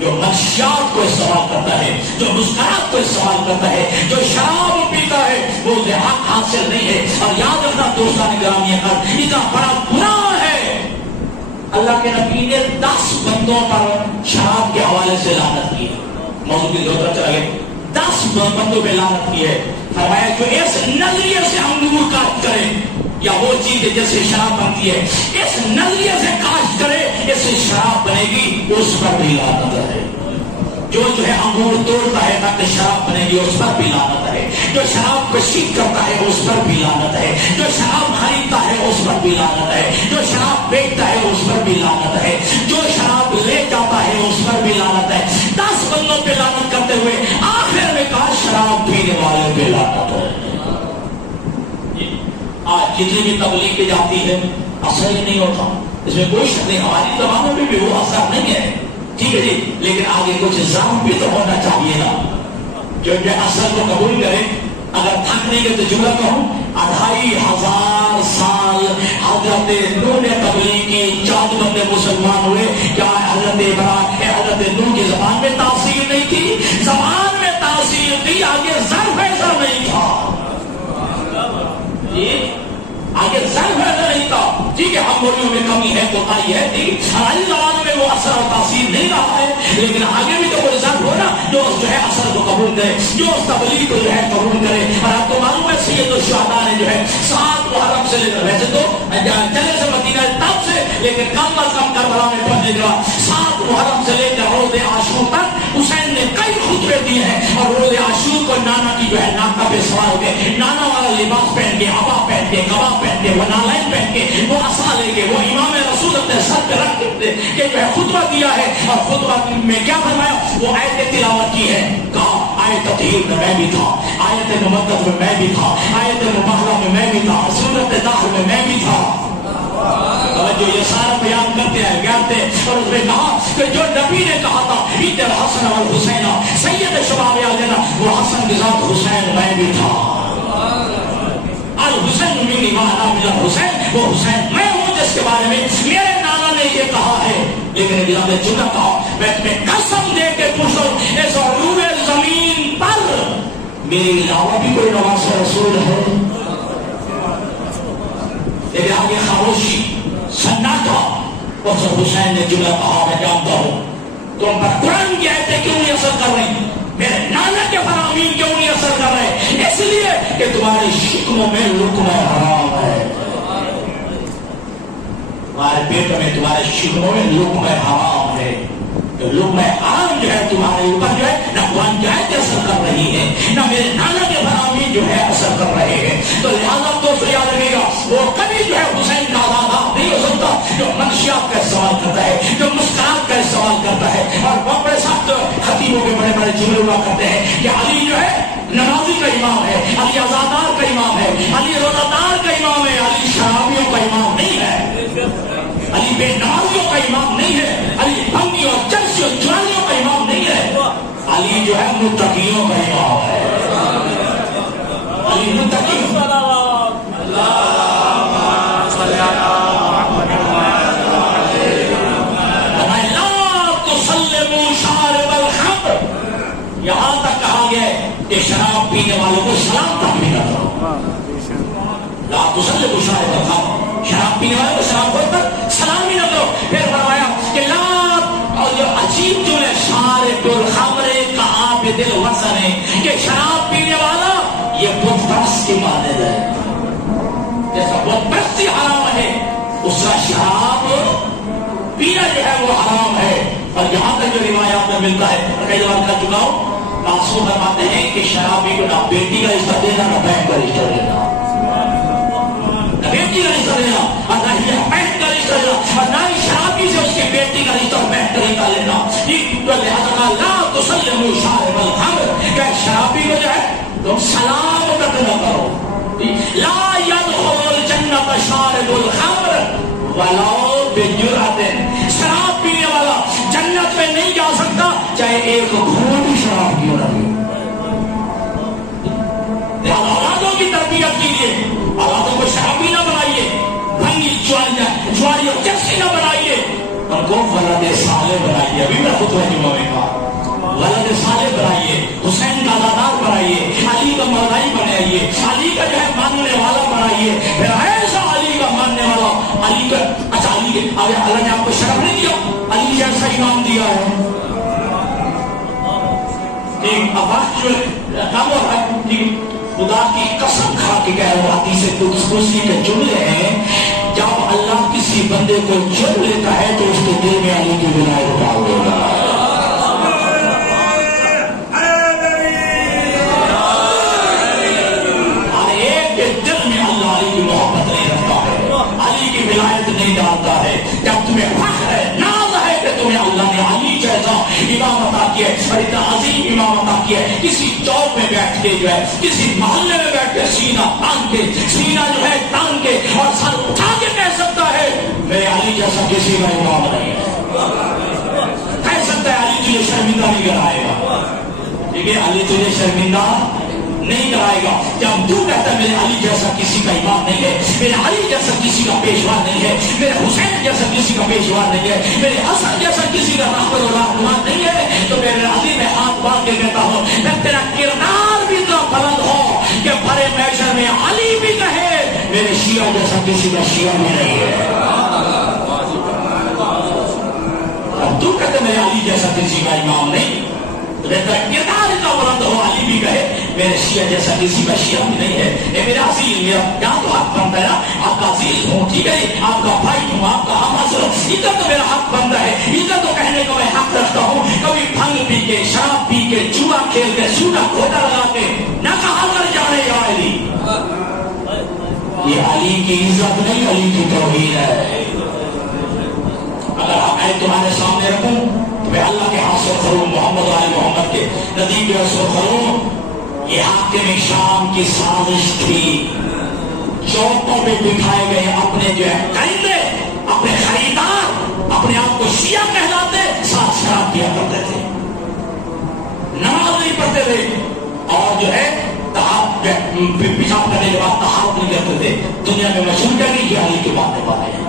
جو منشیات کو استعمال کرتا ہے، جو مسکرات کو استعمال کرتا ہے، جو شراب پیتا ہے، وہ حق حاصل نہیں ہے. اور یاد رکھنا دوستان گرامی، اتنا بڑا گناہ ہے. اللہ کے نبی نے 10 بندوں پر شراب کے حوالے سے لعنت کی ہے. موضوع کی ضرورت چلا گئے. 10 بندوں پہ لعنت کی ہے. فرمایا جو اس نظریے سے انگور کاشت کرے، یا وہ چیز جیسے شراب بنتی ہے، اس نظریے سے کاشت کرے اس سے شراب بنے گی، اس پر بھی لعنت ہے. جو ہے انگور توڑتا ہے تاکہ شراب بنے گی، اس پر بھی لعنت ہے. جو شراب کشید کرتا ہے اس پر بھی لعنت ہے. جو شراب خریدتا ہے اس پر بھی لعنت ہے. جو شراب بیچتا ہے اس پر بھی لعنت ہے. جو شراب لے جاتا ہے اس پر بھی لعنت ہے. 10 بندوں پہ لعنت کرتے ہوئے آخر میں کہا شراب پینے والے پہ لعنت ہے. آج جتنی بھی تبلیغ کی جاتی ہے اثر ہی نہیں ہوتا، اس میں کوئی شک نہیں. ہماری زبانوں میں بھی وہ اثر نہیں ہے، ٹھیک ہے جی، لیکن آگے کچھ نظام بھی تو ہونا چاہیے نا جو اثر کو قبول کرے. اگر تھک نہیں گئے تو جملہ کہوں، 2500 سال حضرت نوح نے تبلیغ کی، 4 بندے مسلمان ہوئے. کیا حضرت نوح کی زبان میں تاثیر نہیں تھی؟ زبان میں تاثیر تھی، آگے ضرب ایسا نہیں تھا. آگے ضرب ایسا نہیں تھا. ٹھیک ہے، ہم بولیوں میں کمی ہے، کوتاہی ہے، ہماری زبانوں میں وہ اثر اور تاثیر نہیں رہا ہے، لیکن آگے بھی تو کوئی ضرب ہو نا جو ہے اثر کو قبول کرے، جو اس تبلیغ کو ہے قبول کرے. اور آپ کو معلوم ہے سید الشہداء نے جو ہے 7 محرم سے لے کر، ویسے تو چلے سے مدینہ تب سے، لیکن کم از کم کربلا میں پہنچنے کے بعد 7 محرم سے لے کر روز عاشور تک حسین نے کئی خطبے دیے ہیں. اور روز عاشور کو نانا کی جو ہے ناکہ پہ سوار ہو گئے، نانا والا لباس پہن کے، عبا پہن کے، کباب پہن کے، وہ نالین پہن کے، وہ عصا لے کے، وہ امام رسول اپنے سر پہ رکھ کے جو ہے خطبہ دیا ہے. اور خطبہ میں کیا فرمایا؟ وہ آیت تلاوت کی ہے. کہا آیت تطہیر میں میں بھی تھا، آیت ممدد میں میں بھی تھا، آیت مباہلہ میں میں بھی تھا، سورۃ دہر میں میں بھی تھا. جو یہ سارا بیان کرتے ہیں گاتے، اور اس میں کہا کہ جو نبی نے کہا تھا عید الحسن والحسین سید شباب الجنہ، وہ حسن کے ساتھ حسین میں بھی تھا. الحسین منی وانا من الحسین، وہ حسین میں ہوں جس کے بارے میں میرے نانا نے یہ کہا ہے. لیکن جناب نے جملہ کہا، میں تمہیں قسم دے کے پوچھوں اس عروج زمین پر میرے علاوہ بھی کوئی نواز رسول ہے؟ لیکن آگے خاموشی، سناٹا. اور سر حسین نے جملہ کہا، میں جانتا ہوں تم پر قرآن کی آیتیں کیوں نہیں اثر کر رہی، میرے نانا کے فرامین کیوں نہیں اثر کر رہے؟ اس لیے کہ تمہارے شکموں میں لقمہ حرام ہے، تمہارے پیٹ میں، تمہارے شکموں میں لقمہ حرام ہے. تو لقمہ حرام جو ہے تمہارے اوپر جو ہے نہ قرآن کی آیتیں اثر کر رہی ہے، نہ میرے نانا کے فرامین جو ہے اثر کر رہے ہیں. تو لہٰذا دوست یاد رکھے گا، وہ کبھی جو ہے حسین کا آزاد نہیں ہو سکتا جو منشیات کا استعمال کرتا ہے، جو مسکرات کا استعمال کرتا ہے. اور بہت بڑے سخت خطیبوں کے بڑے بڑے جملے ہوا کرتے ہیں کہ علی جو ہے نمازی کا امام ہے، علی عزادار کا امام ہے، علی روزہ دار کا امام ہے، علی شرابیوں کا امام نہیں ہے، علی بے نمازیوں کا امام نہیں ہے، علی بھنگی اور چرسی اور چرالیوں کا امام نہیں ہے. علی جو ہے متقیوں کا امام ہے. علی متقیوں یہاں تک کہا گیا کہ شراب پینے والوں کو سلام تک بھی نہ کرو. لا تسلموا شارب الخمر، شراب پینے والوں کو شراب خور پر سلام ہی نہ کرو. پھر فرمایا کہ لا، اور جو عجیب جو ہے شارب الخمر کا آپ دل وزن ہے کہ شراب پینے والا یہ بت پرست کی مانند ہے. جیسا بت پرستی حرام ہے اس کا شراب پینا جو ہے وہ حرام ہے. اور یہاں تک جو روایات میں ملتا ہے، کئی بار کر چکا ہوں، معصوم فرماتے ہیں کہ شرابی کو نہ بیٹی کا رشتہ دینا، نہ بہن کا رشتہ دینا، نہ بیٹی کا رشتہ دینا اور نہ ہی بہن کا رشتہ دینا، اور نہ ہی شرابی سے اس کی بیٹی کا رشتہ اور بہن کا رشتہ لینا. تو لہٰذا لا تسلموا شارب الخمر، کہ شرابی کو جو ہے تم سلام تک نہ کرو. لا يدخل الجنة شارب الخمر ولو بجرعة، شراب پینے والا جنت میں نہیں جا سکتا چاہے ایک گھونٹ شراب کیوں نہ ہو. اولادوں کی تربیت کیجیے، اولادوں کو شرابی نہ بنائیے، بھنگی جواری اور چرسی نہ بنائیے، ان کو ولد صالح بنائیے. ابھی میں خطبہ جمعہ میں کہا ولد صالح بنائیے, حسین کا ادادار بنائیے, علی کا مولائی بنائیے, علی کا جو ہے ماننے والا بنائیے. پھر ایسا علی کا ماننے والا, علی کا اچھا علی کے آگے اللہ نے آپ کو شرف نہیں دیا, علی جیسا امام دیا ہے. ٹھیک اب بات جو کام ہو رہا ہے, ٹھیک خدا کی قسم کھا کے کہہ رہا ہوں, حدیث قدسی کے جملے ہیں, جب اللہ کسی بندے کو چن لیتا ہے تو اس کے دل میں علی کی ولایت ڈال دے گا. ہر ایک کے دل میں اللہ علی کی محبت نہیں رکھتا ہے, علی کی ولایت نہیں ڈالتا ہے. جب تمہیں فخر ہے, ناز ہے کہ تمہیں اللہ نے علی جیسا امام عطا کیا ہے, اور اتنا عظیم امام عطا کیا ہے, کسی چوک میں بیٹھ کے جو ہے, کسی محلے میں بیٹھ کے سینہ تان کے, سینہ جو ہے تان کے اور سر اٹھا کے کہہ سکتا ہے میرے علی جیسا کسی کا امام نہیں ہے. کہہ سکتا ہے علی تجھے شرمندہ نہیں کرائے گا. ٹھیک ہے, علی تجھے شرمندہ نہیں کرائے گا. جب تو کہتا ہے میرے علی جیسا کسی کا امام نہیں ہے, میرے علی جیسا کسی کا پیشوا نہیں ہے, میرے حسین جیسا کسی کا پیشوا نہیں ہے, میرے حسن جیسا کسی کا رحمت و رحمان نہیں ہے, تو میرے علی میں ہاتھ باندھ کے کہتا ہوں میں تیرا کردار بھی اتنا بلند ہو کہ بڑے محشر میں علی بھی کہے میرے شیعہ جیسا کسی کا شیعہ بھی نہیں ہے. اب تو کہتے میرے علی جیسا کسی کا امام نہیں, تیرا کردار اتنا بلند ہو علی بھی کہے میرے شیعہ جیسا کسی کا شیعہ بھی نہیں ہے. اے میرا عزیز, میرا کیا تو حق بنتا ہے نا, آپ کا عزیز ہوں, ٹھیک ہے, آپ کا بھائی ہوں, آپ کا ہم حضر, ادھر تو میرا حق بنتا ہے, ادھر تو کہنے کا میں حق رکھتا ہوں. کبھی بھنگ پی کے, شراب پی کے, جوا کھیل کے, سونا کھوٹا لگا کے نہ کہا کر جانے یا علی. یہ علی کی عزت نہیں, علی کی توہین ہے. اگر میں تمہارے سامنے رکھوں میں اللہ کے ہاتھ سے کروں, محمد علی محمد کے ندی کے سے کروں, یہ حاکم شام کی سازش تھی. چوکوں پہ بٹھائے گئے اپنے جو ہے کرندے, اپنے خریدار, اپنے آپ کو شیعہ کہلاتے, ساتھ شراب کیا کرتے تھے, نماز نہیں پڑھتے تھے, اور جو ہے پیشاب کرنے کے بعد طہارت نہیں کرتے تھے. دنیا میں مشہور کر گئی کہ علی کے ماننے والے ہیں,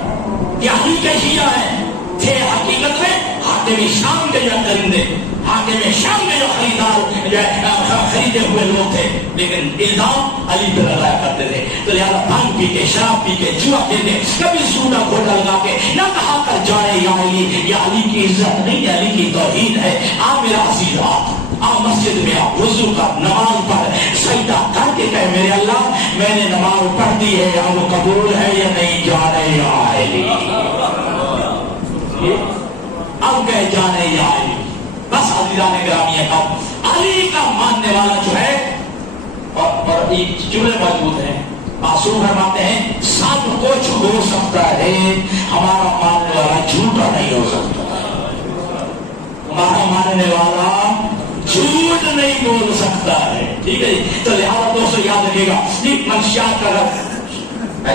کہ علی کے شیعہ ہیں. تھے حقیقت میں حاکم شام کے جو کرندے, حاکم شام کے جو خریدار جو خریدے ہوئے لوگ تھے, لیکن الزام علی پہ لگایا کرتے تھے. تو لہٰذا بھنگ پی کے, شراب پی کے, جوا کھیلنے, کبھی سونا کھوٹا لگا کے نہ کہا کر جائے یا علی, یہ علی کی عزت نہیں, علی کی توہین ہے. آپ میرا عزیز, آپ مسجد میں آپ وضو کر, نماز پڑھ, سجدہ کر کے کہے میرے اللہ میں نے نماز پڑھ دی ہے, یا وہ قبول ہے یا نہیں, جانے یا علی. اب کہ جانے یا علی, بس عزیزان گرامی ہے. اب علی کا ماننے والا جو ہے, اور ایک جملے موجود ہیں, معصوم فرماتے ہیں سب کچھ ہو سکتا ہے, ہمارا ماننے والا جھوٹا نہیں ہو سکتا. ہمارا ماننے والا جھوٹ نہیں بول سکتا ہے. ٹھیک ہے, تو لہٰذا دوستوں یاد رکھیے گا, منشیات کا رب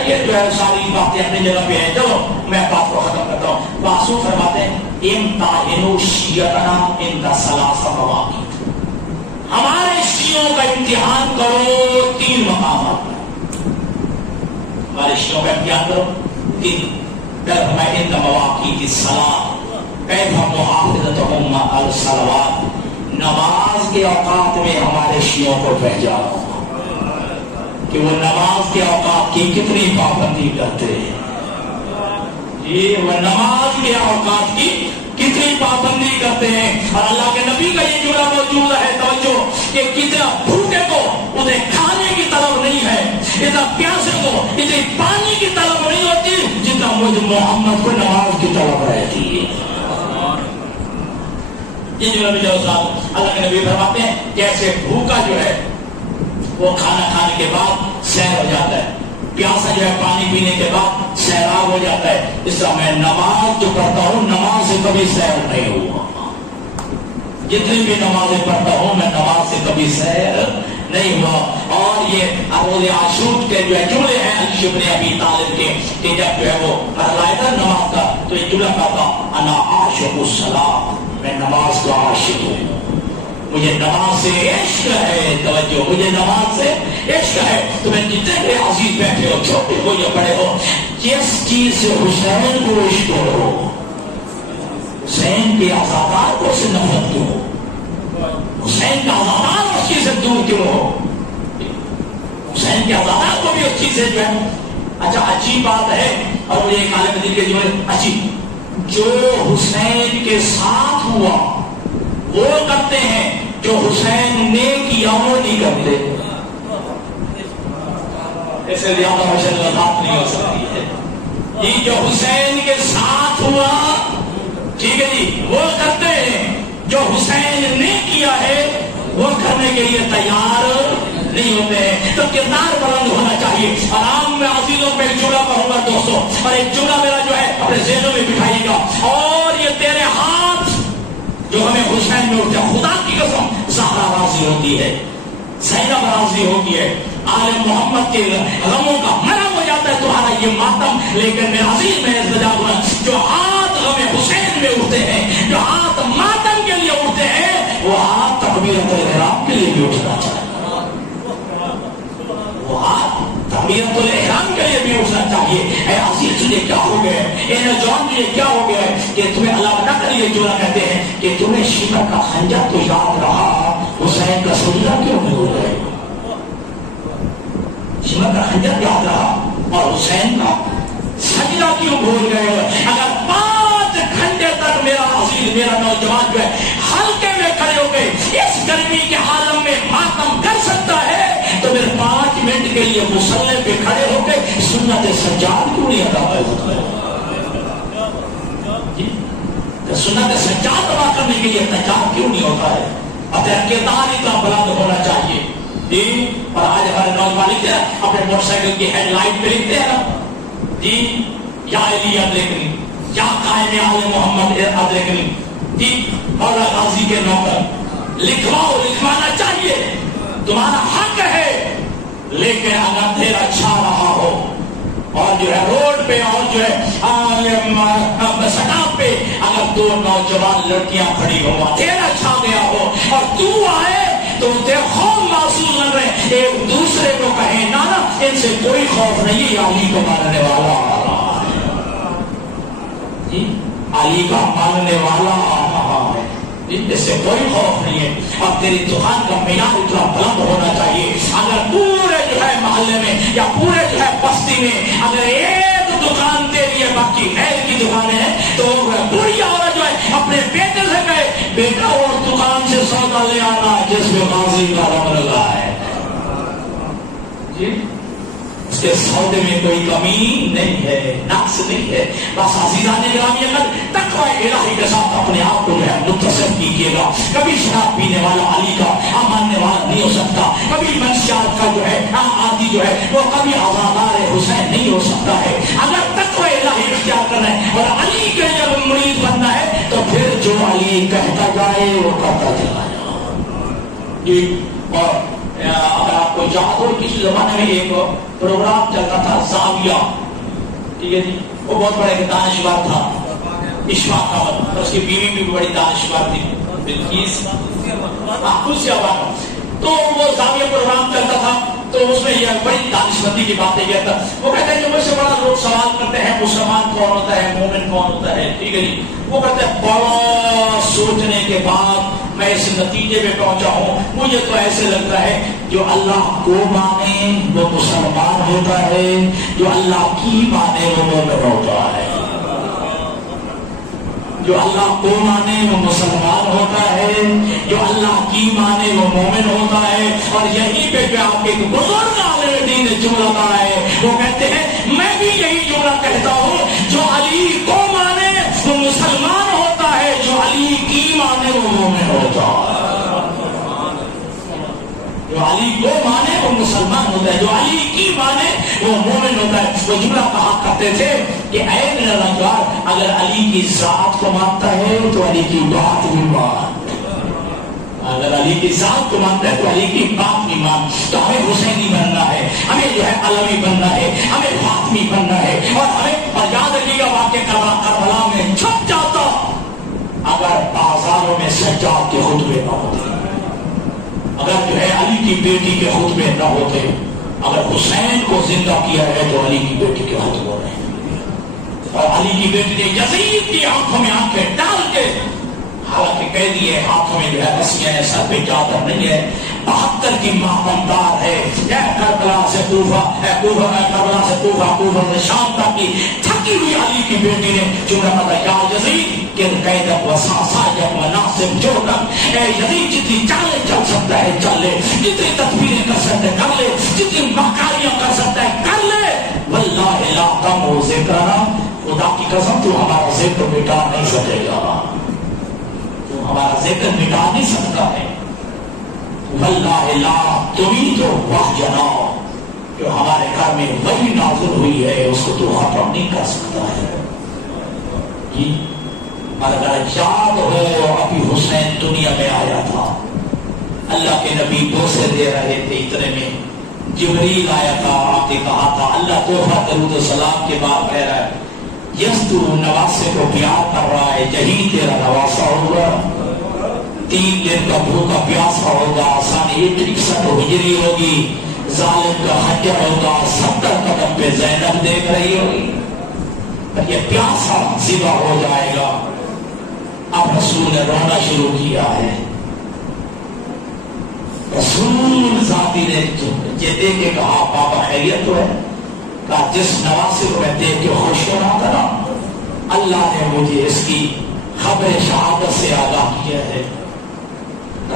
یہ جو ہے ساری باتیں اپنی جگہ پہ ہیں. چلو میں بات کو ختم کرتا ہوں. معصوم فرماتے ہیں امتحنوا شیعتنا عند ثلاث مواقف, ہمارے شیعوں کا امتحان کرو 3 مقامات. ہمارے شیعوں کا امتحان کرو 3. پہلے فرمایا عند مواقیت الصلاۃ کیف محافظتہم علی الصلوات, نماز کے اوقات میں ہمارے شیعوں کو پہچانو کہ وہ نماز کے اوقات کی کتنی پابندی کرتے ہیں. یہ وہ نماز کے اوقات کی کتنی پابندی کرتے ہیں. اور اللہ کے نبی کا یہ جملہ موجود ہے, توجہ, کہ کتنا بھوکے کو انہیں کھانے کی طلب نہیں ہے, اتنا پیاسے کو اتنی پانی کی طلب نہیں ہوتی جتنا مجھ محمد کو نماز کی طلب رہتی ہے. یہ جو نبی صاحب اللہ کے نبی فرماتے ہیں جیسے بھوکا جو ہے وہ کھانا کھانے کے بعد سیر ہو جاتا ہے, پیاسا جو ہے پانی پینے کے بعد سیراب ہو جاتا ہے, اس طرح میں نماز جو پڑھتا ہوں نماز سے کبھی سیر نہیں ہوا. جتنی بھی نمازیں پڑھتا ہوں میں نماز سے کبھی سیر نہیں ہوا. اور یہ روز عاشور کے جو ہے جملے ہیں علی بن ابی طالب کے, کہ جب جو ہے وہ پڑھائے تھا نماز کا تو یہ جملہ کہا انا عاشق الصلاۃ, میں نماز کا عاشق ہوں, مجھے نماز سے عشق ہے. توجہ, مجھے نماز سے عشق ہے. تو میں جتنے بھی عزیز بیٹھے ہو, چھوٹے ہو یا بڑے ہو, جس چیز سے حسین کو عشق ہو, حسین کے عزادار کو سے نفرت کیوں ہو؟ حسین کا عزادار اس چیز سے دور کیوں ہو؟ حسین کے عزادار کو بھی اس چیز سے جو ہے اچھا عجیب بات ہے. اور مجھے ایک عالم دل کے جیون عجیب جو حسین کے ساتھ ہوا وہ کرتے ہیں جو حسین نے کیا وہ نہیں کرتے. ایسے زیادہ مشہور بات نہیں ہو سکتی ہے. یہ جو حسین کے ساتھ ہوا ٹھیک ہے جی وہ کرتے ہیں جو حسین نے کیا ہے وہ کرنے کے لیے تیار نہیں ہوتے ہیں. تو کردار بلند ہونا چاہیے. آرام میں عزیزوں پہ ایک جملہ کہوں گا دوستوں, اور ایک جملہ میرا جو ہے اپنے ذہنوں میں بٹھائیے گا, اور یہ تیرے ہاتھ جو ہمیں حسین میں اٹھتا ہے, خدا کی قسم زہرا راضی ہوتی ہے, زینب راضی ہوتی ہے, آل محمد کے غموں کا مرہم ہو جاتا ہے تمہارا یہ ماتم. لیکن میرا عزیز میں سجا ہوا جو ہاتھ غم حسین میں اٹھتے ہیں, جو ہاتھ ماتم کے لیے اٹھتے ہیں, وہ ہاتھ تکبیرۃ الاحرام کے لیے بھی اٹھنا چاہیے. وہ ہاتھ تکبیرۃ الاحرام کے لیے بھی اٹھنا چاہیے. اے عزیز تجھے کیا ہو گیا ہے, اے نوجوان تجھے کیا ہو گیا ہے کہ تمہیں اللہ نہ کر یہ جو کہتے ہیں کہ تمہیں شیبہ کا خنجر تو یاد رہا, حسین کا سجدہ کیوں نہیں ہو گئے؟ شیبہ کا خنجر یاد رہا اور حسین کا سجدہ کیوں بھول گئے؟ اگر 5 گھنٹے تک میرا عزیز میرا نوجوان جو ہے ہلکے میں کھڑے ہو گئے اس گرمی کے عالم میں ماتم کر سکتا ہے, تو پھر 5 منٹ کے لیے مصلی پہ کھڑے ہو کے سنت سجاد کیوں نہیں ادا ہوتا ہے؟ سنت سجاد ادا کرنے کے لیے تیار کیوں نہیں ہوتا ہے؟ اب کردار اتنا بلند ہونا چاہیے. اور آج ہمارے نوجوان لکھتے ہیں اپنے موٹر سائیکل کی ہیڈ لائٹ پہ لکھتے ہیں نا جی یا علی ادرکنی, یا قائم آل محمد ادرکنی, جی مولا غازی کے نوکر. لکھواؤ, لکھوانا چاہیے, تمہارا حق ہے. لیکن اگر تیرا چھا رہا ہو اور جو ہے روڈ پہ اور جو ہے سڑک پہ اگر 2 نوجوان لڑکیاں کھڑی ہو, تیرا چھا گیا ہو اور تو آئے تو خوف محسوس کر رہے ایک دوسرے کو کہیں نا ان سے کوئی خوف نہیں, علی کو ماننے والا جی, علی کا ماننے والا اس سے کوئی خوف نہیں ہے. اب تیری دکان کا معیار اتنا بلند ہونا چاہیے. اگر پورے جو ہے محلے میں یا پورے جو ہے بستی میں اگر ایک دکان دے لیے باقی غیر کی دکانیں ہیں تو بڑی عورت جو ہے اپنے بیٹے سے کہے بیٹا اور دکان سے سودا لے آنا جس میں غازی کا رنگ لگا ہے جی, اس کے سودے میں کوئی کمی نہیں ہے, نقص نہیں ہے. بس عزیزان گرامی اگر تقوی الہی کے ساتھ اپنے آپ کو جو ہے متصل کیجیے گا. کبھی شراب پینے والا علی کا ماننے والا نہیں ہو سکتا, کبھی منشیات کا جو ہے آدھی جو ہے وہ کبھی عزادار حسین نہیں ہو سکتا ہے. اگر تقوی الہی اختیار کرنا ہے اور علی کے جب مرید بننا ہے تو پھر جو علی کہتا جائے وہ کرتا چلا جائے. اور اگر آپ کو یاد ہو کسی زمانے میں ایک پروگرام چلتا تھا زاویہ, ٹھیک ہے جی, وہ بہت بڑا ایک دانشور تھا اشفاق احمد, اور اس کی بیوی بھی بڑی دانشور تھی بلقیس. تو وہ زاویہ پروگرام چلتا تھا تو اس میں یہ بڑی دانشمندی کی باتیں کہتا. وہ کہتے ہیں کہ مجھ سے بڑا لوگ سوال کرتے ہیں مسلمان کون ہوتا ہے, مومن کون ہوتا ہے, ٹھیک ہے جی. وہ کہتے ہیں بڑا سوچنے کے بعد میں اس نتیجے پہ پہنچا ہوں, مجھے تو ایسے لگتا ہے جو اللہ کو مانے وہ مسلمان ہوتا ہے, جو اللہ کی مانے وہ مومن ہوتا ہے. جو اللہ کو مانے وہ مسلمان ہوتا ہے, جو اللہ کی مانے وہ مومن ہوتا ہے. اور یہیں پہ جو آپ ایک بزرگ عالم دین جملہ کہا ہے, وہ کہتے ہیں میں بھی یہی جملہ کہتا ہوں, جو علی کو مانے وہ مسلمان ہوتا ہے, جو علی کی مانے وہ مومن ہوتا ہے. جو علی کو مانے وہ مسلمان ہوتا ہے, جو علی کی مانے وہ مومن ہوتا ہے. وہ جملہ کہا کرتے تھے کہ اے میرا رنگار اگر علی کی ذات کو مانتا ہے تو علی کی بات بھی مان, اگر علی کی ذات کو مانتا ہے تو علی کی بات بھی مان. تو ہمیں حسینی بننا ہے, ہمیں جو ہے علوی بننا ہے, ہمیں فاطمی بننا ہے. اور ہمیں اور یاد رکھیے گا واقعہ کربلا میں چھپ جاتا اگر بازاروں میں سجاد کے خطبے نہ ہوتے, اگر جو ہے علی کی بیٹی کے خطبے نہ ہوتے, اگر حسین کو زندہ کیا ہے تو علی کی بیٹی کے خطبے نہیں. اور علی کی بیٹی نے یزید کی آنکھوں میں آنکھیں ڈال کے، حالانکہ قیدی ہے، ہاتھوں میں جو ہے رسیاں ہیں، سر پہ چادر نہیں ہے، 72 کی ماتمدار ہے، کربلا سے کوفہ، کربلا سے کوفہ، کوفہ سے شام تک کی تھکی ہوئی علی کی بیٹی نے جملہ پڑھا، یا یزید کہ قیدک و ساساجک و ناصب جوڑک، اے یزید جتنی چالیں چل سکتا ہے چل لے، جتنی تدبیریں کر سکتا ہے کر لے، جتنی مکاریاں کر سکتا ہے کر لے، واللہ لا تمو ذکرنا، خدا کی قسم تو ہمارا ذکر مٹا نہیں سکے گا، تو ہمارا ذکر مٹا نہیں سکتا ہے، واللہ لا، تم ہی تو وحجنا، جو ہمارے گھر میں وہی نازل ہوئی ہے اس کو تو ختم نہیں کر سکتا ہے جی۔ اور اگر یاد ہو ابھی حسین دنیا میں آیا تھا، اللہ کے نبی بوسے دے رہے تھے، اتنے میں جبریل آیا تھا، آپ نے کہا تھا اللہ تحفہ درود و سلام کے بعد کہہ رہا ہے یس تو نواسے کو پیار کر رہا ہے، یہی تیرا نواسا ہوگا، 3 دن کا بھوکا پیاسا ہوگا، سن 61 ہجری ہوگی، ظالم کا خنجر ہوگا، 70 قدم پہ زینب دیکھ رہی ہوگی، یہ پیاسا ذبح ہو جائے گا۔ اب رسول نے رونا شروع کیا ہے، رسول ذاتی نے یہ دیکھ کے کہا بابا خیریت تو ہے، کہا جس نواسے کو میں دیکھ کے خوش ہو رہا تھا نا، اللہ نے مجھے اس کی خبر شہادت سے آگاہ کیا ہے۔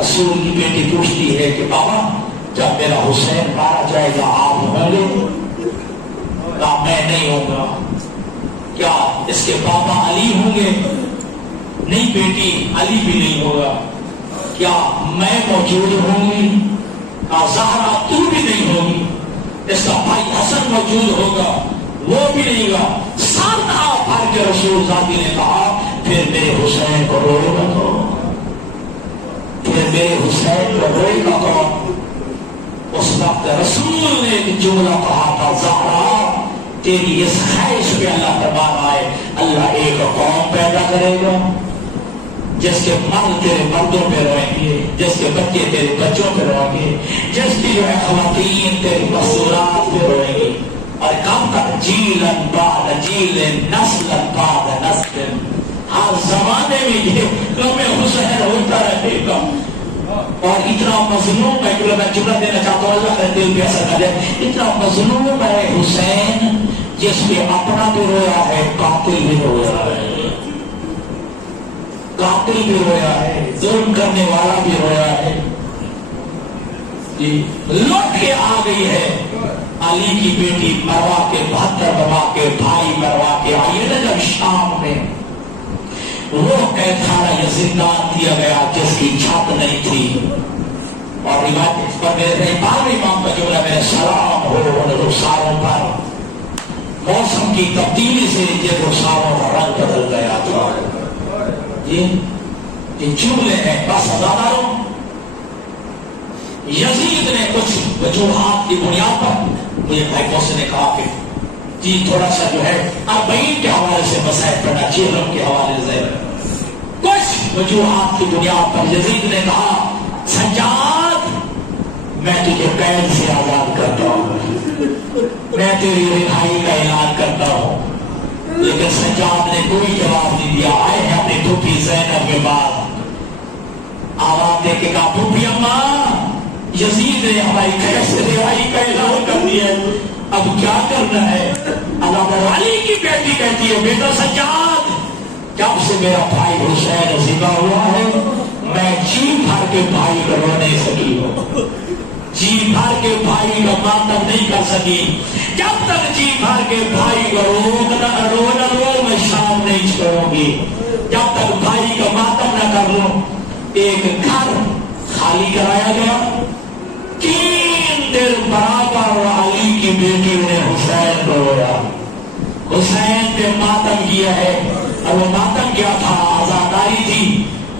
رسول کی بیٹی پوچھتی ہے کہ بابا جب میرا حسین مارا جائے گا آپ ہوں گے؟ کہا میں نہیں ہوں گا۔ کیا اس کے بابا علی ہوں گے؟ نہیں بیٹی، علی بھی نہیں ہوگا۔ کیا میں موجود ہوں گی؟ کہا زہرا تو بھی نہیں ہوگی، اس کا بھائی حسن موجود ہوگا، وہ بھی نہیں ہوگا۔ ساتھ آپ بھر کے رسول ذاتی نے کہا پھر میرے حسین کو روئے گا کون؟ پھر میرے حسین کو روئے گا کون؟ اس وقت رسول نے ایک جملہ کہا تھا، زہرا تیری اس خواہش پہ اللہ تبارک ہے، اللہ ایک قوم پیدا کرے گا جس کے مرد تیرے مردوں پہ روئیں گے، جس کے بچے تیرے بچوں پہ روئیں گے، جس کی جو ہے خواتین تیری مستورات پہ روئیں گی، اور کب تک جیلن بعد جیلن نسلن بعد نسل، ہر زمانے میں یہ غم حسین ہوتا رہے گا۔ اور اتنا مظلوم ہے، میں جملہ دینا چاہتا ہوں، اللہ کا دل بھی اثر کر جائے، اتنا مظلوم ہے حسین جس پہ اپنا بھی رویا ہے، قاتل بھی رویا ہے، قاتل بھی رویا ہے، ظلم کرنے والا بھی رویا ہے۔ لوٹ کے آ گئی ہے علی کی بیٹی مروا کے 72 بابا کے بھائی مروا کے آئیے نا جب شام میں وہ قید خانہ یا زندان دیا گیا جس کی چھت نہیں تھی، اور روایت اس پر میرے امام کا جملہ میرے سلام ہو ان رخساروں پر، موسم کی تبدیلی سے یہ رخساروں کا رنگ بدل گیا تھا۔ یہ جملے ہیں بس ہزاروں۔ یزید نے کچھ وجوہات کی بنیاد پر مجھے بھائی بوسے نے کہا کہ جی تھوڑا سا جو ہے 40 کے حوالے سے مسائل پڑھنا چاہیے، رب کے حوالے سے کچھ وجوہات کی بنیاد پر یزید نے کہا سجاد میں تجھے قید سے آزاد کرتا ہوں، میں تیری رہائی کا اعلان کرتا ہوں، لیکن سجاد نے کوئی جواب نہیں دیا۔ آئے ہیں اپنی پھوپھی زینب کے بعد، آواز دے کے کہا پھوپھی اماں یزید نے ہماری قید سے رہائی کا اعلان کر دیا، اب کیا کرنا ہے؟ اللہ علی کی بیٹی کہتی ہے بیٹا سجاد جب سے میرا بھائی حسین ذبح ہوا ہے میں جی بھر کے بھائی کو رو نہیں سکی ہوں، جی بھر کے بھائی کا ماتم نہیں کر سکی، جب تک جی بھر کے بھائی کو رو میں شام نہیں چھوڑوں گی، جب تک بھائی کا ماتم نہ کر لوں۔ ایک گھر خالی کرایا گیا، 3 دن برابر علی کی بیٹی نے حسین کو رویا، حسین پہ ماتم کیا ہے، اور وہ ماتم کیا تھا؟ آزاداری تھی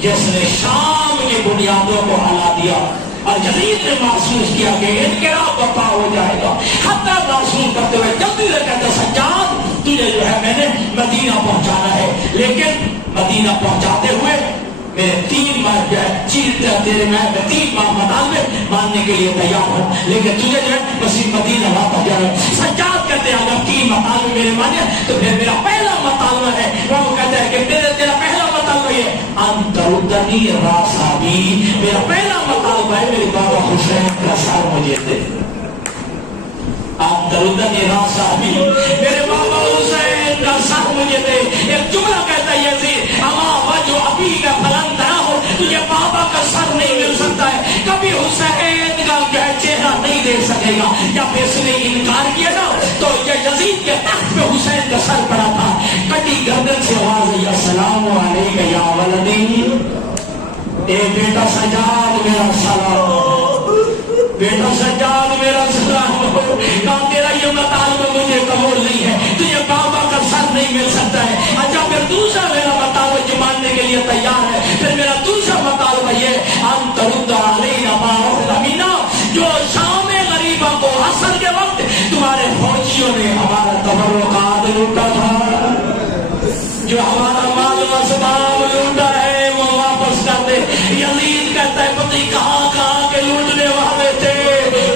جس نے شام کی بنیادوں کو ہلا دیا، اور یزید نے محسوس کیا کہ انقلاب برپا ہو جائے گا، حتیٰ محسوس کرتے ہوئے جلدی سے کہتے سجاد تجھے جو ہے میں نے مدینہ پہنچانا ہے، لیکن مدینہ پہنچاتے ہوئے میرے 3 ماہ جو ہے تیرے میں 3 ماہ مطالبے ماننے کے لیے تیار ہوں، لیکن تجھے جو ہے مسیح مدینہ واپس جانا۔ سجاد کہتے ہیں اگر 3 مطالبے میرے مانے تو پھر میرا پہلا مطالبہ ہے وہ کہتا ہے کہ تیرا پہلا مطالبہ یہ انتردنی راسابی، میرا پہلا مطالبہ ہے میرے بابا حسین کا سر مجھے دے، انتردنی راسابی، میرے بابا حسین کا سر مجھے دے۔ ایک جملہ کہتا ہے یزید اما وجہ ابھی کا فلن نہ ہو، تجھے بابا کا سر نہیں مل سکتا ہے، کبھی حسین کا چہرہ نہیں دیکھ سکے گا۔ جب اس نے انکار کیا نا تو یہ یزید کے تخت پہ حسین کا سر پڑا تھا، کٹی گردن سے آواز آئی السلام علیکم یا ولدی، اے بیٹا سجاد میرا سلام، بیٹا سجاد میرا سلام، کہا تیرا یہ مطالبہ مجھے قبول نہیں ہے، تجھے بابا کا سر نہیں مل سکتا ہے۔ اچھا پھر دوسرا میرا مطالبہ جو ماننے کے لیے تیار ہے، پھر میرا دوسرا مطالبہ یہ ان ترد علینا ما اخذنا، جو شام غریبہ کو عصر کے وقت تمہارے فوجیوں نے ہمارا تبرکات لوٹا تھا، جو ہمارا مال و اسباب لوٹا ہے وہ واپس کر دے۔ یزید کہتا ہے پتہ نہیں کہاں کہاں کے لوٹنے والے تھے،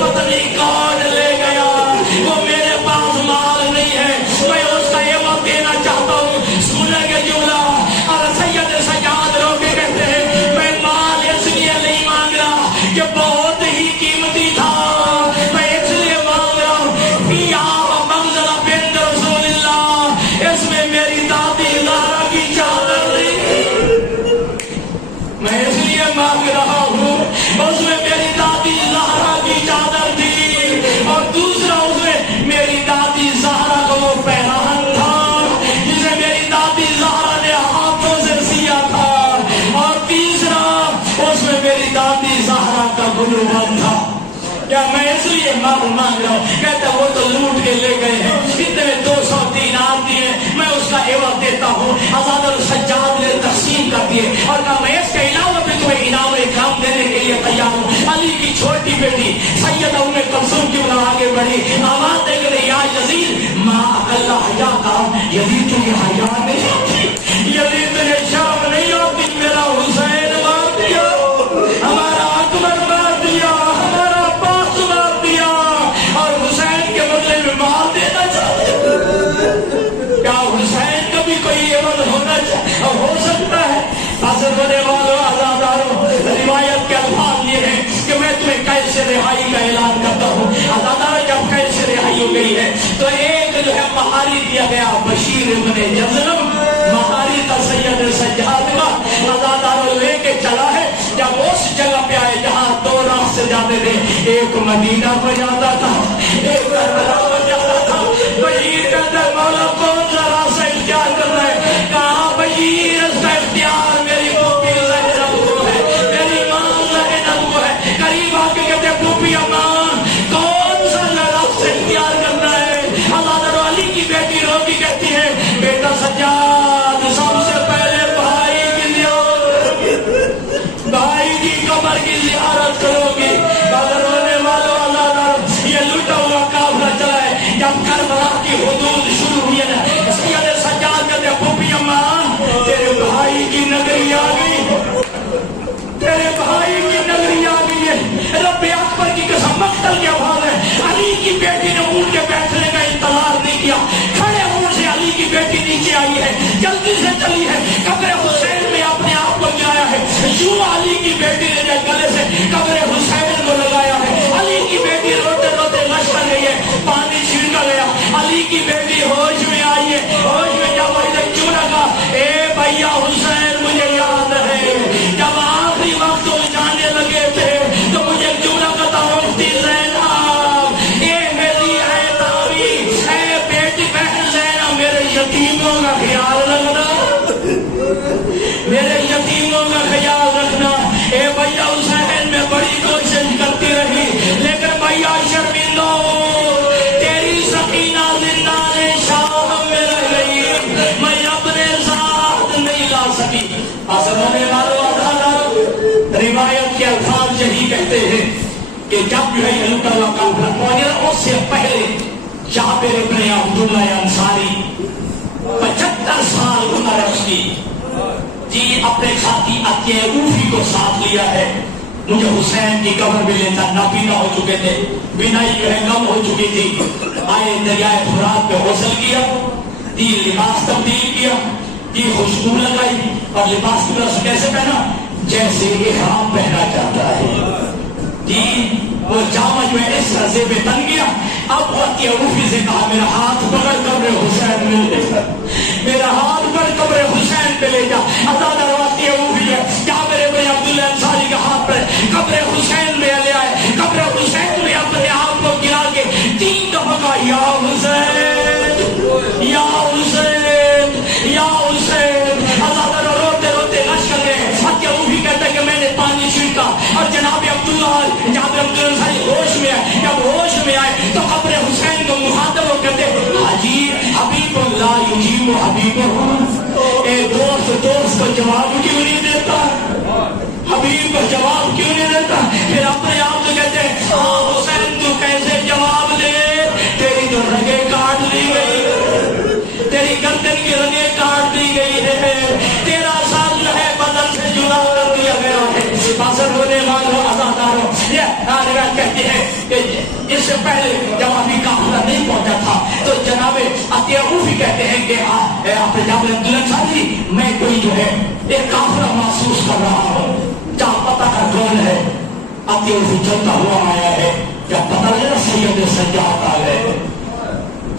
پتہ نہیں کون لے گیا، وہ میرے پاس مال نہیں ہے، میں اس کا عوض دینا چاہتا ہوں۔ سنیں گے جملہ اور سید سجاد رو کے کہتے ہیں میں مال اس لیے نہیں مانگ رہا کہ بہت ہی قیمتی تھا، میں اس لیے مانگ رہا ہوں فیہا ومنزلہ بنت رسول اللہ، اس میں میری دادی زہرا کی چادر تھی، میں اس لیے مانگ رہا ہوں، اس میں میری دادی زہرا کی چادر تھی، اور دوسرا اس میں میری دادی زہرا کا وہ پیراہن تھا جسے میری دادی زہرا نے ہاتھوں سے سیا تھا، اور تیسرا اس میں میری دادی زہرا کا گلوبند تھا۔ کیا میں اس لیے مال مانگ رہا ہوں؟ کہتا وہ تو لوٹ کے لے گئے ہیں، اتنے 200 دینار دیے، میں اس کا عوض دیتا ہوں۔ آزاد السجاد نے تقسیم کر دیے اور کہا میں اس کے علاوہ بھی تمہیں انعام اکرام دینے کے لیے تیار ہوں۔ علی کی چھوٹی بیٹی سیدہ ام کلثوم کی بنا آگے بڑھی، آواز دے کر یا یزید ما اللہ حیا کا، یزید تجھے حیا نہیں آتی، یزید تجھے شرم نہیں آتی، میرا حسین مار دیا، ہمارا اکبر مار دیا، ہمارا عباس مار دیا، اور حسین کے بدلے میں مار دینا چاہتے۔ کیا حسین کا بھی کوئی عوض ہو سکتا ہے؟ حاضر ہونے والوں آزاداروں، روایت کے الفاظ یہ ہیں کہ میں تمہیں قید سے رہائی کا اعلان کرتا ہوں۔ آزاداروں جب قید سے رہائی ہو گئی ہے تو ایک جو ہے مہاری دیا گیا بشیر ابن یزلم، مہاری تھا سید سجاد کا، آزاداروں لے کے چلا ہے۔ جب اس جگہ پہ آئے جہاں 2 راستے جاتے تھے، ایک مدینہ کو جاتا تھا، ایک کربلا کو جاتا تھا، بشیر کہتا ہے مولا کون سا راستہ اختیار کرنا ہے؟ کہاں بشیر اس کا اختیار میری پھوپھی زینب کو ہے، میری ماں زینب کو ہے۔ قریب آ کے کہتے پھوپھی اماں کون سا راستہ اختیار کرنا ہے؟ اللہ علی کی بیٹی روکی کہتی ہے بیٹا سجاد سب سے پہلے بھائی کی زیارت، بھائی کی قبر کی زیارت کرو گی۔ اگر ہونے والوں اللہ یہ لٹا ہوا قافلہ چلا ہے، جب کربلا کی حدود شروع ہوئی ہے نا، سید سجاد کہتے پھوپھی اماں تیرے بھائی کی نگری آ گئی، تیرے بھائی کی نگری آ گئی ہے۔ رب اکبر کی قسم مقتل کے آواز ہے، علی کی بیٹی نے اونٹ کے بیٹھنے کا انتظار نہیں کیا، کھڑے اونٹ سے علی کی بیٹی نیچے آئی ہے، جلدی سے چلی ہے، قبر حسین میں اپنے آپ کو گرایا ہے، یوں علی کی بیٹی نے گلے سے قبر حسین کو لگایا ہے۔ علی کی بیٹی روتے روتے مشق کر گئی ہے، پانی چھینکا گیا، علی کی بیٹی ہوش میں آئی ہے، ہوش میں جب آئی تک کیوں نہ کہا اے بھیا حسین مجھے یاد ہے جب آخری وقت وہ جانے لگے تھے تو مجھے کیوں نہ کہتا مفتی زینب اے میری اے تاوی اے بیٹی بہن زینب میرے یتیموں کا خیال رکھنا، میرے یتیموں کا خیال رکھنا۔ اے بھیا حسین میں بڑی کوشش کرتی رہی لیکن بھیا شرمندہ ہوں، تیری سکینہ زندان شام میں رہ گئی، میں اپنے ساتھ نہیں لا سکی۔ اصل ہونے والوں روایت کے الفاظ یہی کہتے ہیں کہ جب جو ہے یہ لٹا ہوا قافلہ پہنچا، اس سے پہلے جابر ابن عبداللہ انصاری 75 سال عمر اس کی، جی اپنے ساتھی عطیہ اوفی کو ساتھ لیا ہے، مجھے حسین کی قبر بھی لیتا، نابینا ہو چکے تھے، بینائی جو ہے کم ہو چکی تھی، آئے دریائے فرات پہ غسل کیا، دی لباس تبدیل کیا، دی خوشبو لگائی اور لباس کی طرف کیسے پہنا؟ جیسے احرام پہنا جاتا ہے۔ دی وہ جامع جو ہے اس رضے پہ تن گیا۔ اب وقت عروفی سے کہا میرا ہاتھ پکڑ قبر حسین میں لے جا، میرا ہاتھ پکڑ قبر حسین پہ لے جا۔ ازادہ روایت عروفی ہے کیا میرے بڑے عبداللہ انصاری کے ہاتھ پر قبر حسین میں لے آئے، قبر حسین میں اپنے آپ کو گرا کے 3 دفعہ کہا یا حسین یا حسین یا حسین۔ ازادہ روتے روتے نش کر گئے۔ حق عروفی کہتا ہے کہ میں نے پانی چھینکا اور جناب عبداللہ جابر عبداللہ انصاری ہوش میں آئے۔ جب ہوش میں آئے تو قبر حسین کو مخاطب ہو کہتے حاجی حبیب اللہ یجیب حبیب اللہ، اے دوست کو جواب کیوں نہیں دیتا، حبیب کو جواب کیوں نہیں دیتا؟ پھر اپنے آپ سے کہتے ہیں ہاں حسین تو کیسے جواب دے، تیری تو رگیں کاٹ لی گئی، تیری گردن کی رگیں کاٹ لی گئی ہے، تیرا سال جو ہے بدن سے جدا کر دیا گیا ہے۔ بازر ہونے والوں ازاداروں یہ روایت کہتی ہے کہ اس سے پہلے جب ابھی قافلہ نہیں پہنچا تھا تو جناب عروفی کہتے ہیں کہ آپ جابر عبداللہ انصاری میں کوئی جو ہے ایک قافلہ محسوس کر رہا ہوں، جہاں پتہ کا کون ہے۔ عروفی چلتا ہوا آیا ہے، جب پتہ لگا سید سجاد آ گئے،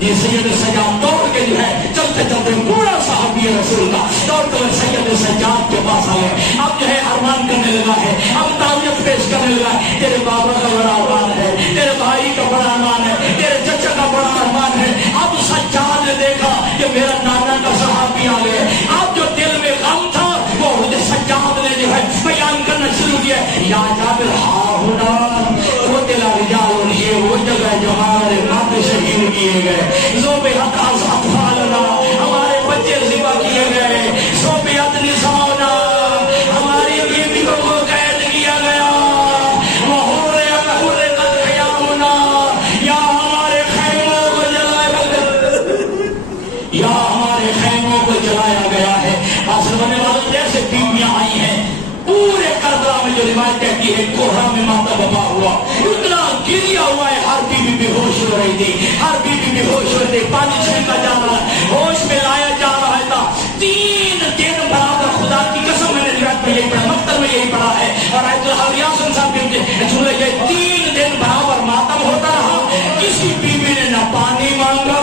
یہ سید سجاد دوڑ کے جو ہے چلتے چلتے پورا صحابی رسول کا دوڑ کر سید سجاد کے پاس آ گئے۔ اب جو ہے ارمان کرنے لگا ہے، اب تعویت پیش کرنے لگا ہے، تیرے بابا کا بڑا ارمان ہے، تیرے بھائی کا بڑا ارمان ہے، تیرے چچا کا بڑا ارمان ہے۔ اب سجاد نے دیکھا کہ میرا نانا کا صحابی آ گئے، اب جو دل میں غم تھا وہ سجاد نے جو ہے بیان کرنا شروع کیا، یا جابر ہاں ہونا وہ تیرا رجال، اور یہ وہ جگہ جو ہمارے مرد شہید کیے گئے، ذوبحت اطفالنا ہمارے بچے ذبح کیے گئے، ذوبحت نساؤنا ہماری بیویوں کو قید کیا گیا، وحرقت خیامنا یا ہمارے خیموں کو جلایا گیا، یا ہمارے خیموں کو جلایا گیا ہے۔ حاصل ہونے والوں جیسے بیویاں آئی ہیں پورے کربلا میں، جو روایت کہتی ہے کوہرا میں ماتا بپا ہوا، اتنا گریا ہوا ہے، ہر بیوی بے ہوش ہو رہی تھی، ہر بیوی بے ہوش ہو رہی تھی، پانی چھینکا جا رہا ہے، ہوش میں لایا جا رہا تھا۔ 3 دن برابر خدا کی قسم میں نے روایت میں یہی پڑھا، مکتب میں یہی پڑھا ہے، اور آیت اللہ ریاض صاحب کے سنے یہ 3 دن برابر ماتم ہوتا رہا، کسی بیوی نے نہ پانی مانگا،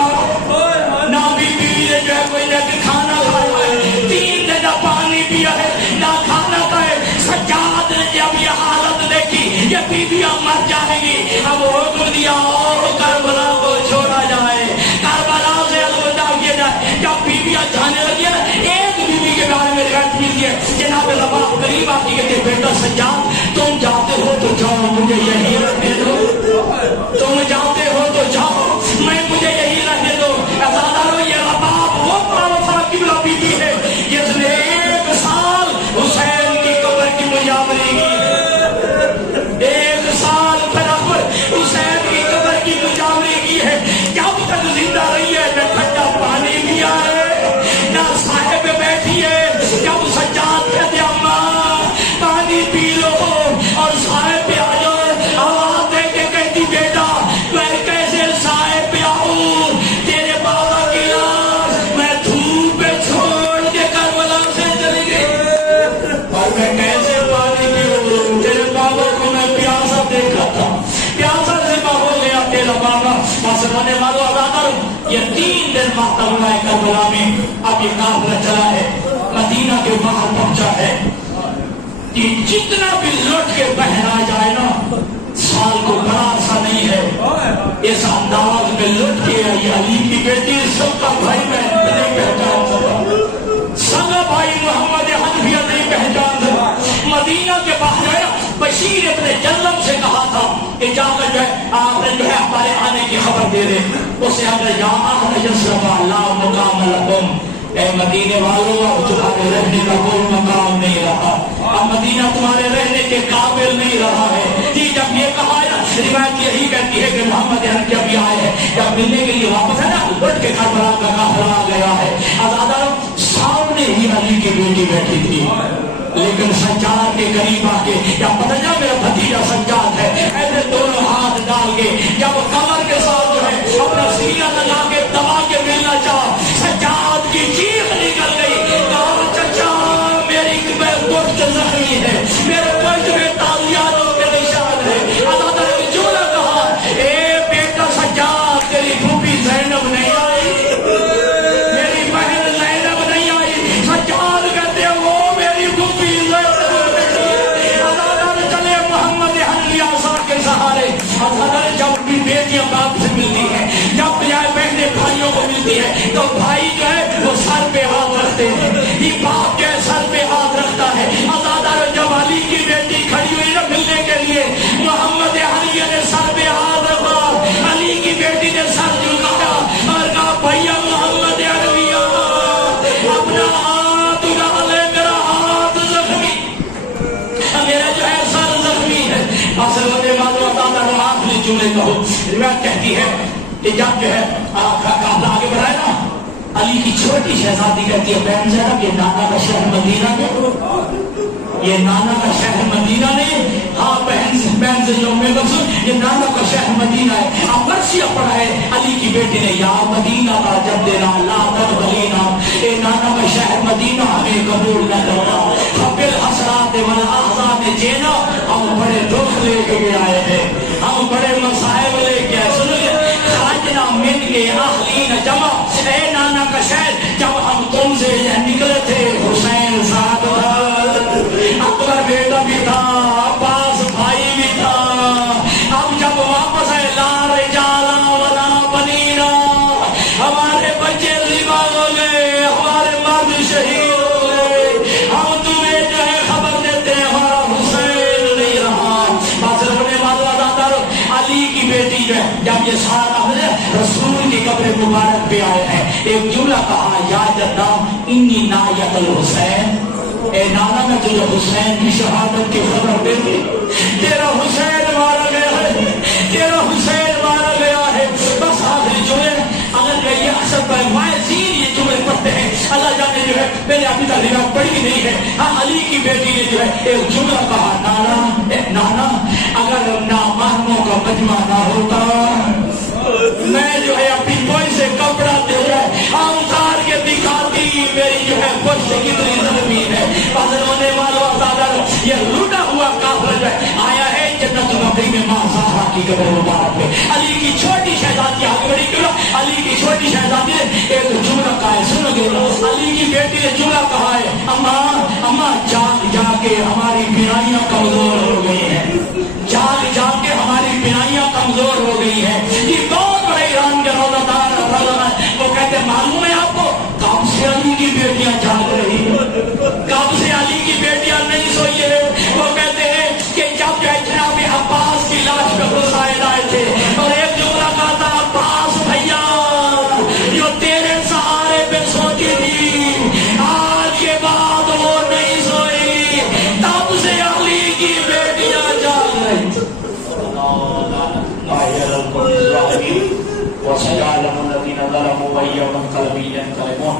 نہ بھی بیوی نے جو ہے کوئی نہ کھانا کھایا ہے، 3 دن نہ پانی پیا ہے نہ کھانا کھائے۔ سجاد نے جب یہ حالت دیکھی یہ بیویاں مر جائیں گی، اب حکم دیا کربلا کو چھوڑا جائے، کربلا سے الوداع کیا جائے۔ جب بیویاں جانے لگی نا، ایک بیوی کے بارے میں روایت ملتی ہے، جناب رباح قریب آتی کہتے بیٹا سجاد تم جاتے ہو تو جاؤ، مجھے یہی رہنے دو، تم جاتے ہو تو جاؤ، میں مجھے یہی رہنے دو۔ ازادارو یہ رباح وہ پاوفا قبلہ بیوی ہے جس نے 1 سال حسین کی قبر کی مجاوری کی، 1 سال برابر حسین کی قبر کی مجاوری کی ہے۔ جب تک زندہ رہی ہے نہ ٹھنڈا پانی پیا ہے نہ صاحب بیٹھی ہے۔ جب سجاد کہتے اماں پانی پی لو اور صاحب پہ آ جاؤ، آواز دے کے کہتی بیٹا میں کیسے صاحب پہ آؤں، تیرے بابا کی لاش میں دھوپ پہ چھوڑ کے کربلا سے چلی گئی، اور میں کیسے پانی پیوں، تیرے بابا کو میں پیاسا دیکھا تھا، پیاسا ذبح ہو گیا تیرا بابا۔ حاصل ہونے والوں ازاداروں یہ 3 دن ماتم ہوا ہے کربلا میں۔ اب یہ قافلہ چلا ہے، مدینہ کے باہر پہنچا ہے، کہ جتنا بھی لٹ کے بہنا جائے نا سال کو بڑا عرصہ نہیں ہے، اس انداز میں لٹ کے آئی علی کی بیٹی سب کا بھائی میں نہیں پہچان سکا، سگا بھائی محمد حنفیہ نہیں پہچان سکا۔ مدینہ کے باہر آیا، بشیر ابن جلم سے کہا تھا کہ جا کر جو ہے آپ نے جو ہے ہمارے آنے کی خبر دے دے، اسے اگر یا اہل یثرب لا مقام لکم، اے مدینے والوں اب تمہارے رہنے کا کوئی مقام نہیں رہا، اب مدینہ تمہارے رہنے کے قابل نہیں رہا ہے۔ جی جب یہ کہا ہے روایت یہی کہتی ہے کہ محمد حنفیہ جب بھی آئے ہیں، جب ملنے کے لیے واپس ہے نا لٹ کے کربلا کا قافلہ آ گیا ہے، ازاداروں سامنے ہی علی کی بیٹی بیٹھی تھی، لیکن سجاد کے قریب آ کے یا پتہ جا میرا بھتیجا سجاد ہے، ایسے دونوں ہاتھ ڈال کے جب کمر کے ساتھ جو ہے اپنا سینہ لگا کے دبا کے ملنا چاہا، سجاد تو بھائی جو ہے وہ سر پہ ہاتھ رکھتے ہیں، یہ باپ جو ہے سر پہ ہاتھ رکھتا ہے۔ آزادار جب علی کی بیٹی کھڑی ہوئی نہ ملنے کے لیے، محمد علی نے سر پہ ہاتھ رکھا، علی کی بیٹی نے سر جھکایا اور کہا بھیا محمد علی اپنا ہاتھ اٹھا لے، میرا ہاتھ زخمی، میرا جو ہے سر زخمی ہے۔ اصل وجہ معلوم تعالیٰ آخری جملے کہو، روایت کہتی ہے کہ جب جو ہے قافلہ آگے بڑھائے نا، علی کی چھوٹی شہزادی کہتی ہے بہن زینب یہ نانا کا شہر مدینہ نے، یہ نانا کا شہر مدینہ نے، ہاں بہن سے جو میں بخش، یہ نانا کا شہر مدینہ ہے۔ آپ مرثیہ پڑھا ہے علی کی بیٹی نے، یا مدینہ کا جب دینا لا تبغینا، اے نانا کا شہر مدینہ ہمیں قبول نہ کرنا، قبل حسرات والاحزان جینا، ہم بڑے دکھ لے کے آئے ہیں، ہم بڑے مصائب لے کے آئے، سنو خرجنا من کے اہلین جمع، اے نانا کا شہر جب ہم تم سے نکلے تھے حسین صاحب اکبر بیٹا بھی تھا، عباس بھائی بھی تھا، اب جب واپس آئے لا رجالا ولا بنینا، ہمارے بچے ذبح ہو گئے، ہمارے مرد شہید ہو گئے، ہم تمہیں جو ہے خبر دیتے ہیں ہمارا حسین نہیں رہا۔ بات رکھنے والوں ادادار علی کی بیٹی جو ہے جب یہ سارا رسول کی قبر مبارک پہ آئے ہیں، ایک جملہ کہا یا جدہ انی نایت الحسین، اے نانا میں تجھے حسین کی شہادت کی خبر دے دی، تیرا حسین مارا گیا ہے، تیرا حسین مارا گیا ہے۔ بس آخری جملے اگر یہ اکثر مائزین یہ جملے پڑھتے ہیں، اللہ جانے جو ہے میں نے ابھی تک روایت پڑھی نہیں ہے، ہاں علی کی بیٹی نے جو ہے ایک جملہ کہا نانا اگر نامحرموں کا مجمع نہ ہوتا میں جو ہے اپنی کوئی سے کپڑا دے جائے اتار کے دکھاتی میری جو ہے پشت کتنی زمین ہے۔ فضل ہونے والوں یہ لوٹا ہوا کافر جو ہے آیا ہے جنت بقیع میں ماں زہرا کی قبر مبارک پہ، علی کی چھوٹی شہزادی آگے بڑھی کیوں، علی کی چھوٹی شہزادی نے ایک جملہ کہا ہے، سنو گے علی کی بیٹی نے جملہ کہا ہے اماں جاگ جا کے ہماری بینائیاں کمزور ہو گئی ہیں، جاگ جا کے ہماری بینائیاں کمزور ہو گئی ہیں۔ یہ بہت بڑے ایران کے روزہ وہ کہتے معلوم ہے آپ کو کب سے علی کی بیٹیاں جاگ رہی ہیں، کب سے علی کی بیٹیاں نہیں سوئی ہے۔ وہ کہتے ہیں کہ جب جو ہے جناب عباس کی لاش پہ حسین آئے تھے اور ایک جملہ کہا تھا عباس بھیا جو تیرے سہارے پہ سوتی تھی آج کے بعد وہ نہیں سوئی، تب سے علی کی بیٹیاں جاگ رہی ہیں۔ وَسَيَعْلَمُ الَّذِينَ ظَلَمُوا وَأَيَّ مُنقَلَبٍ يَنقَلِبُونَ۔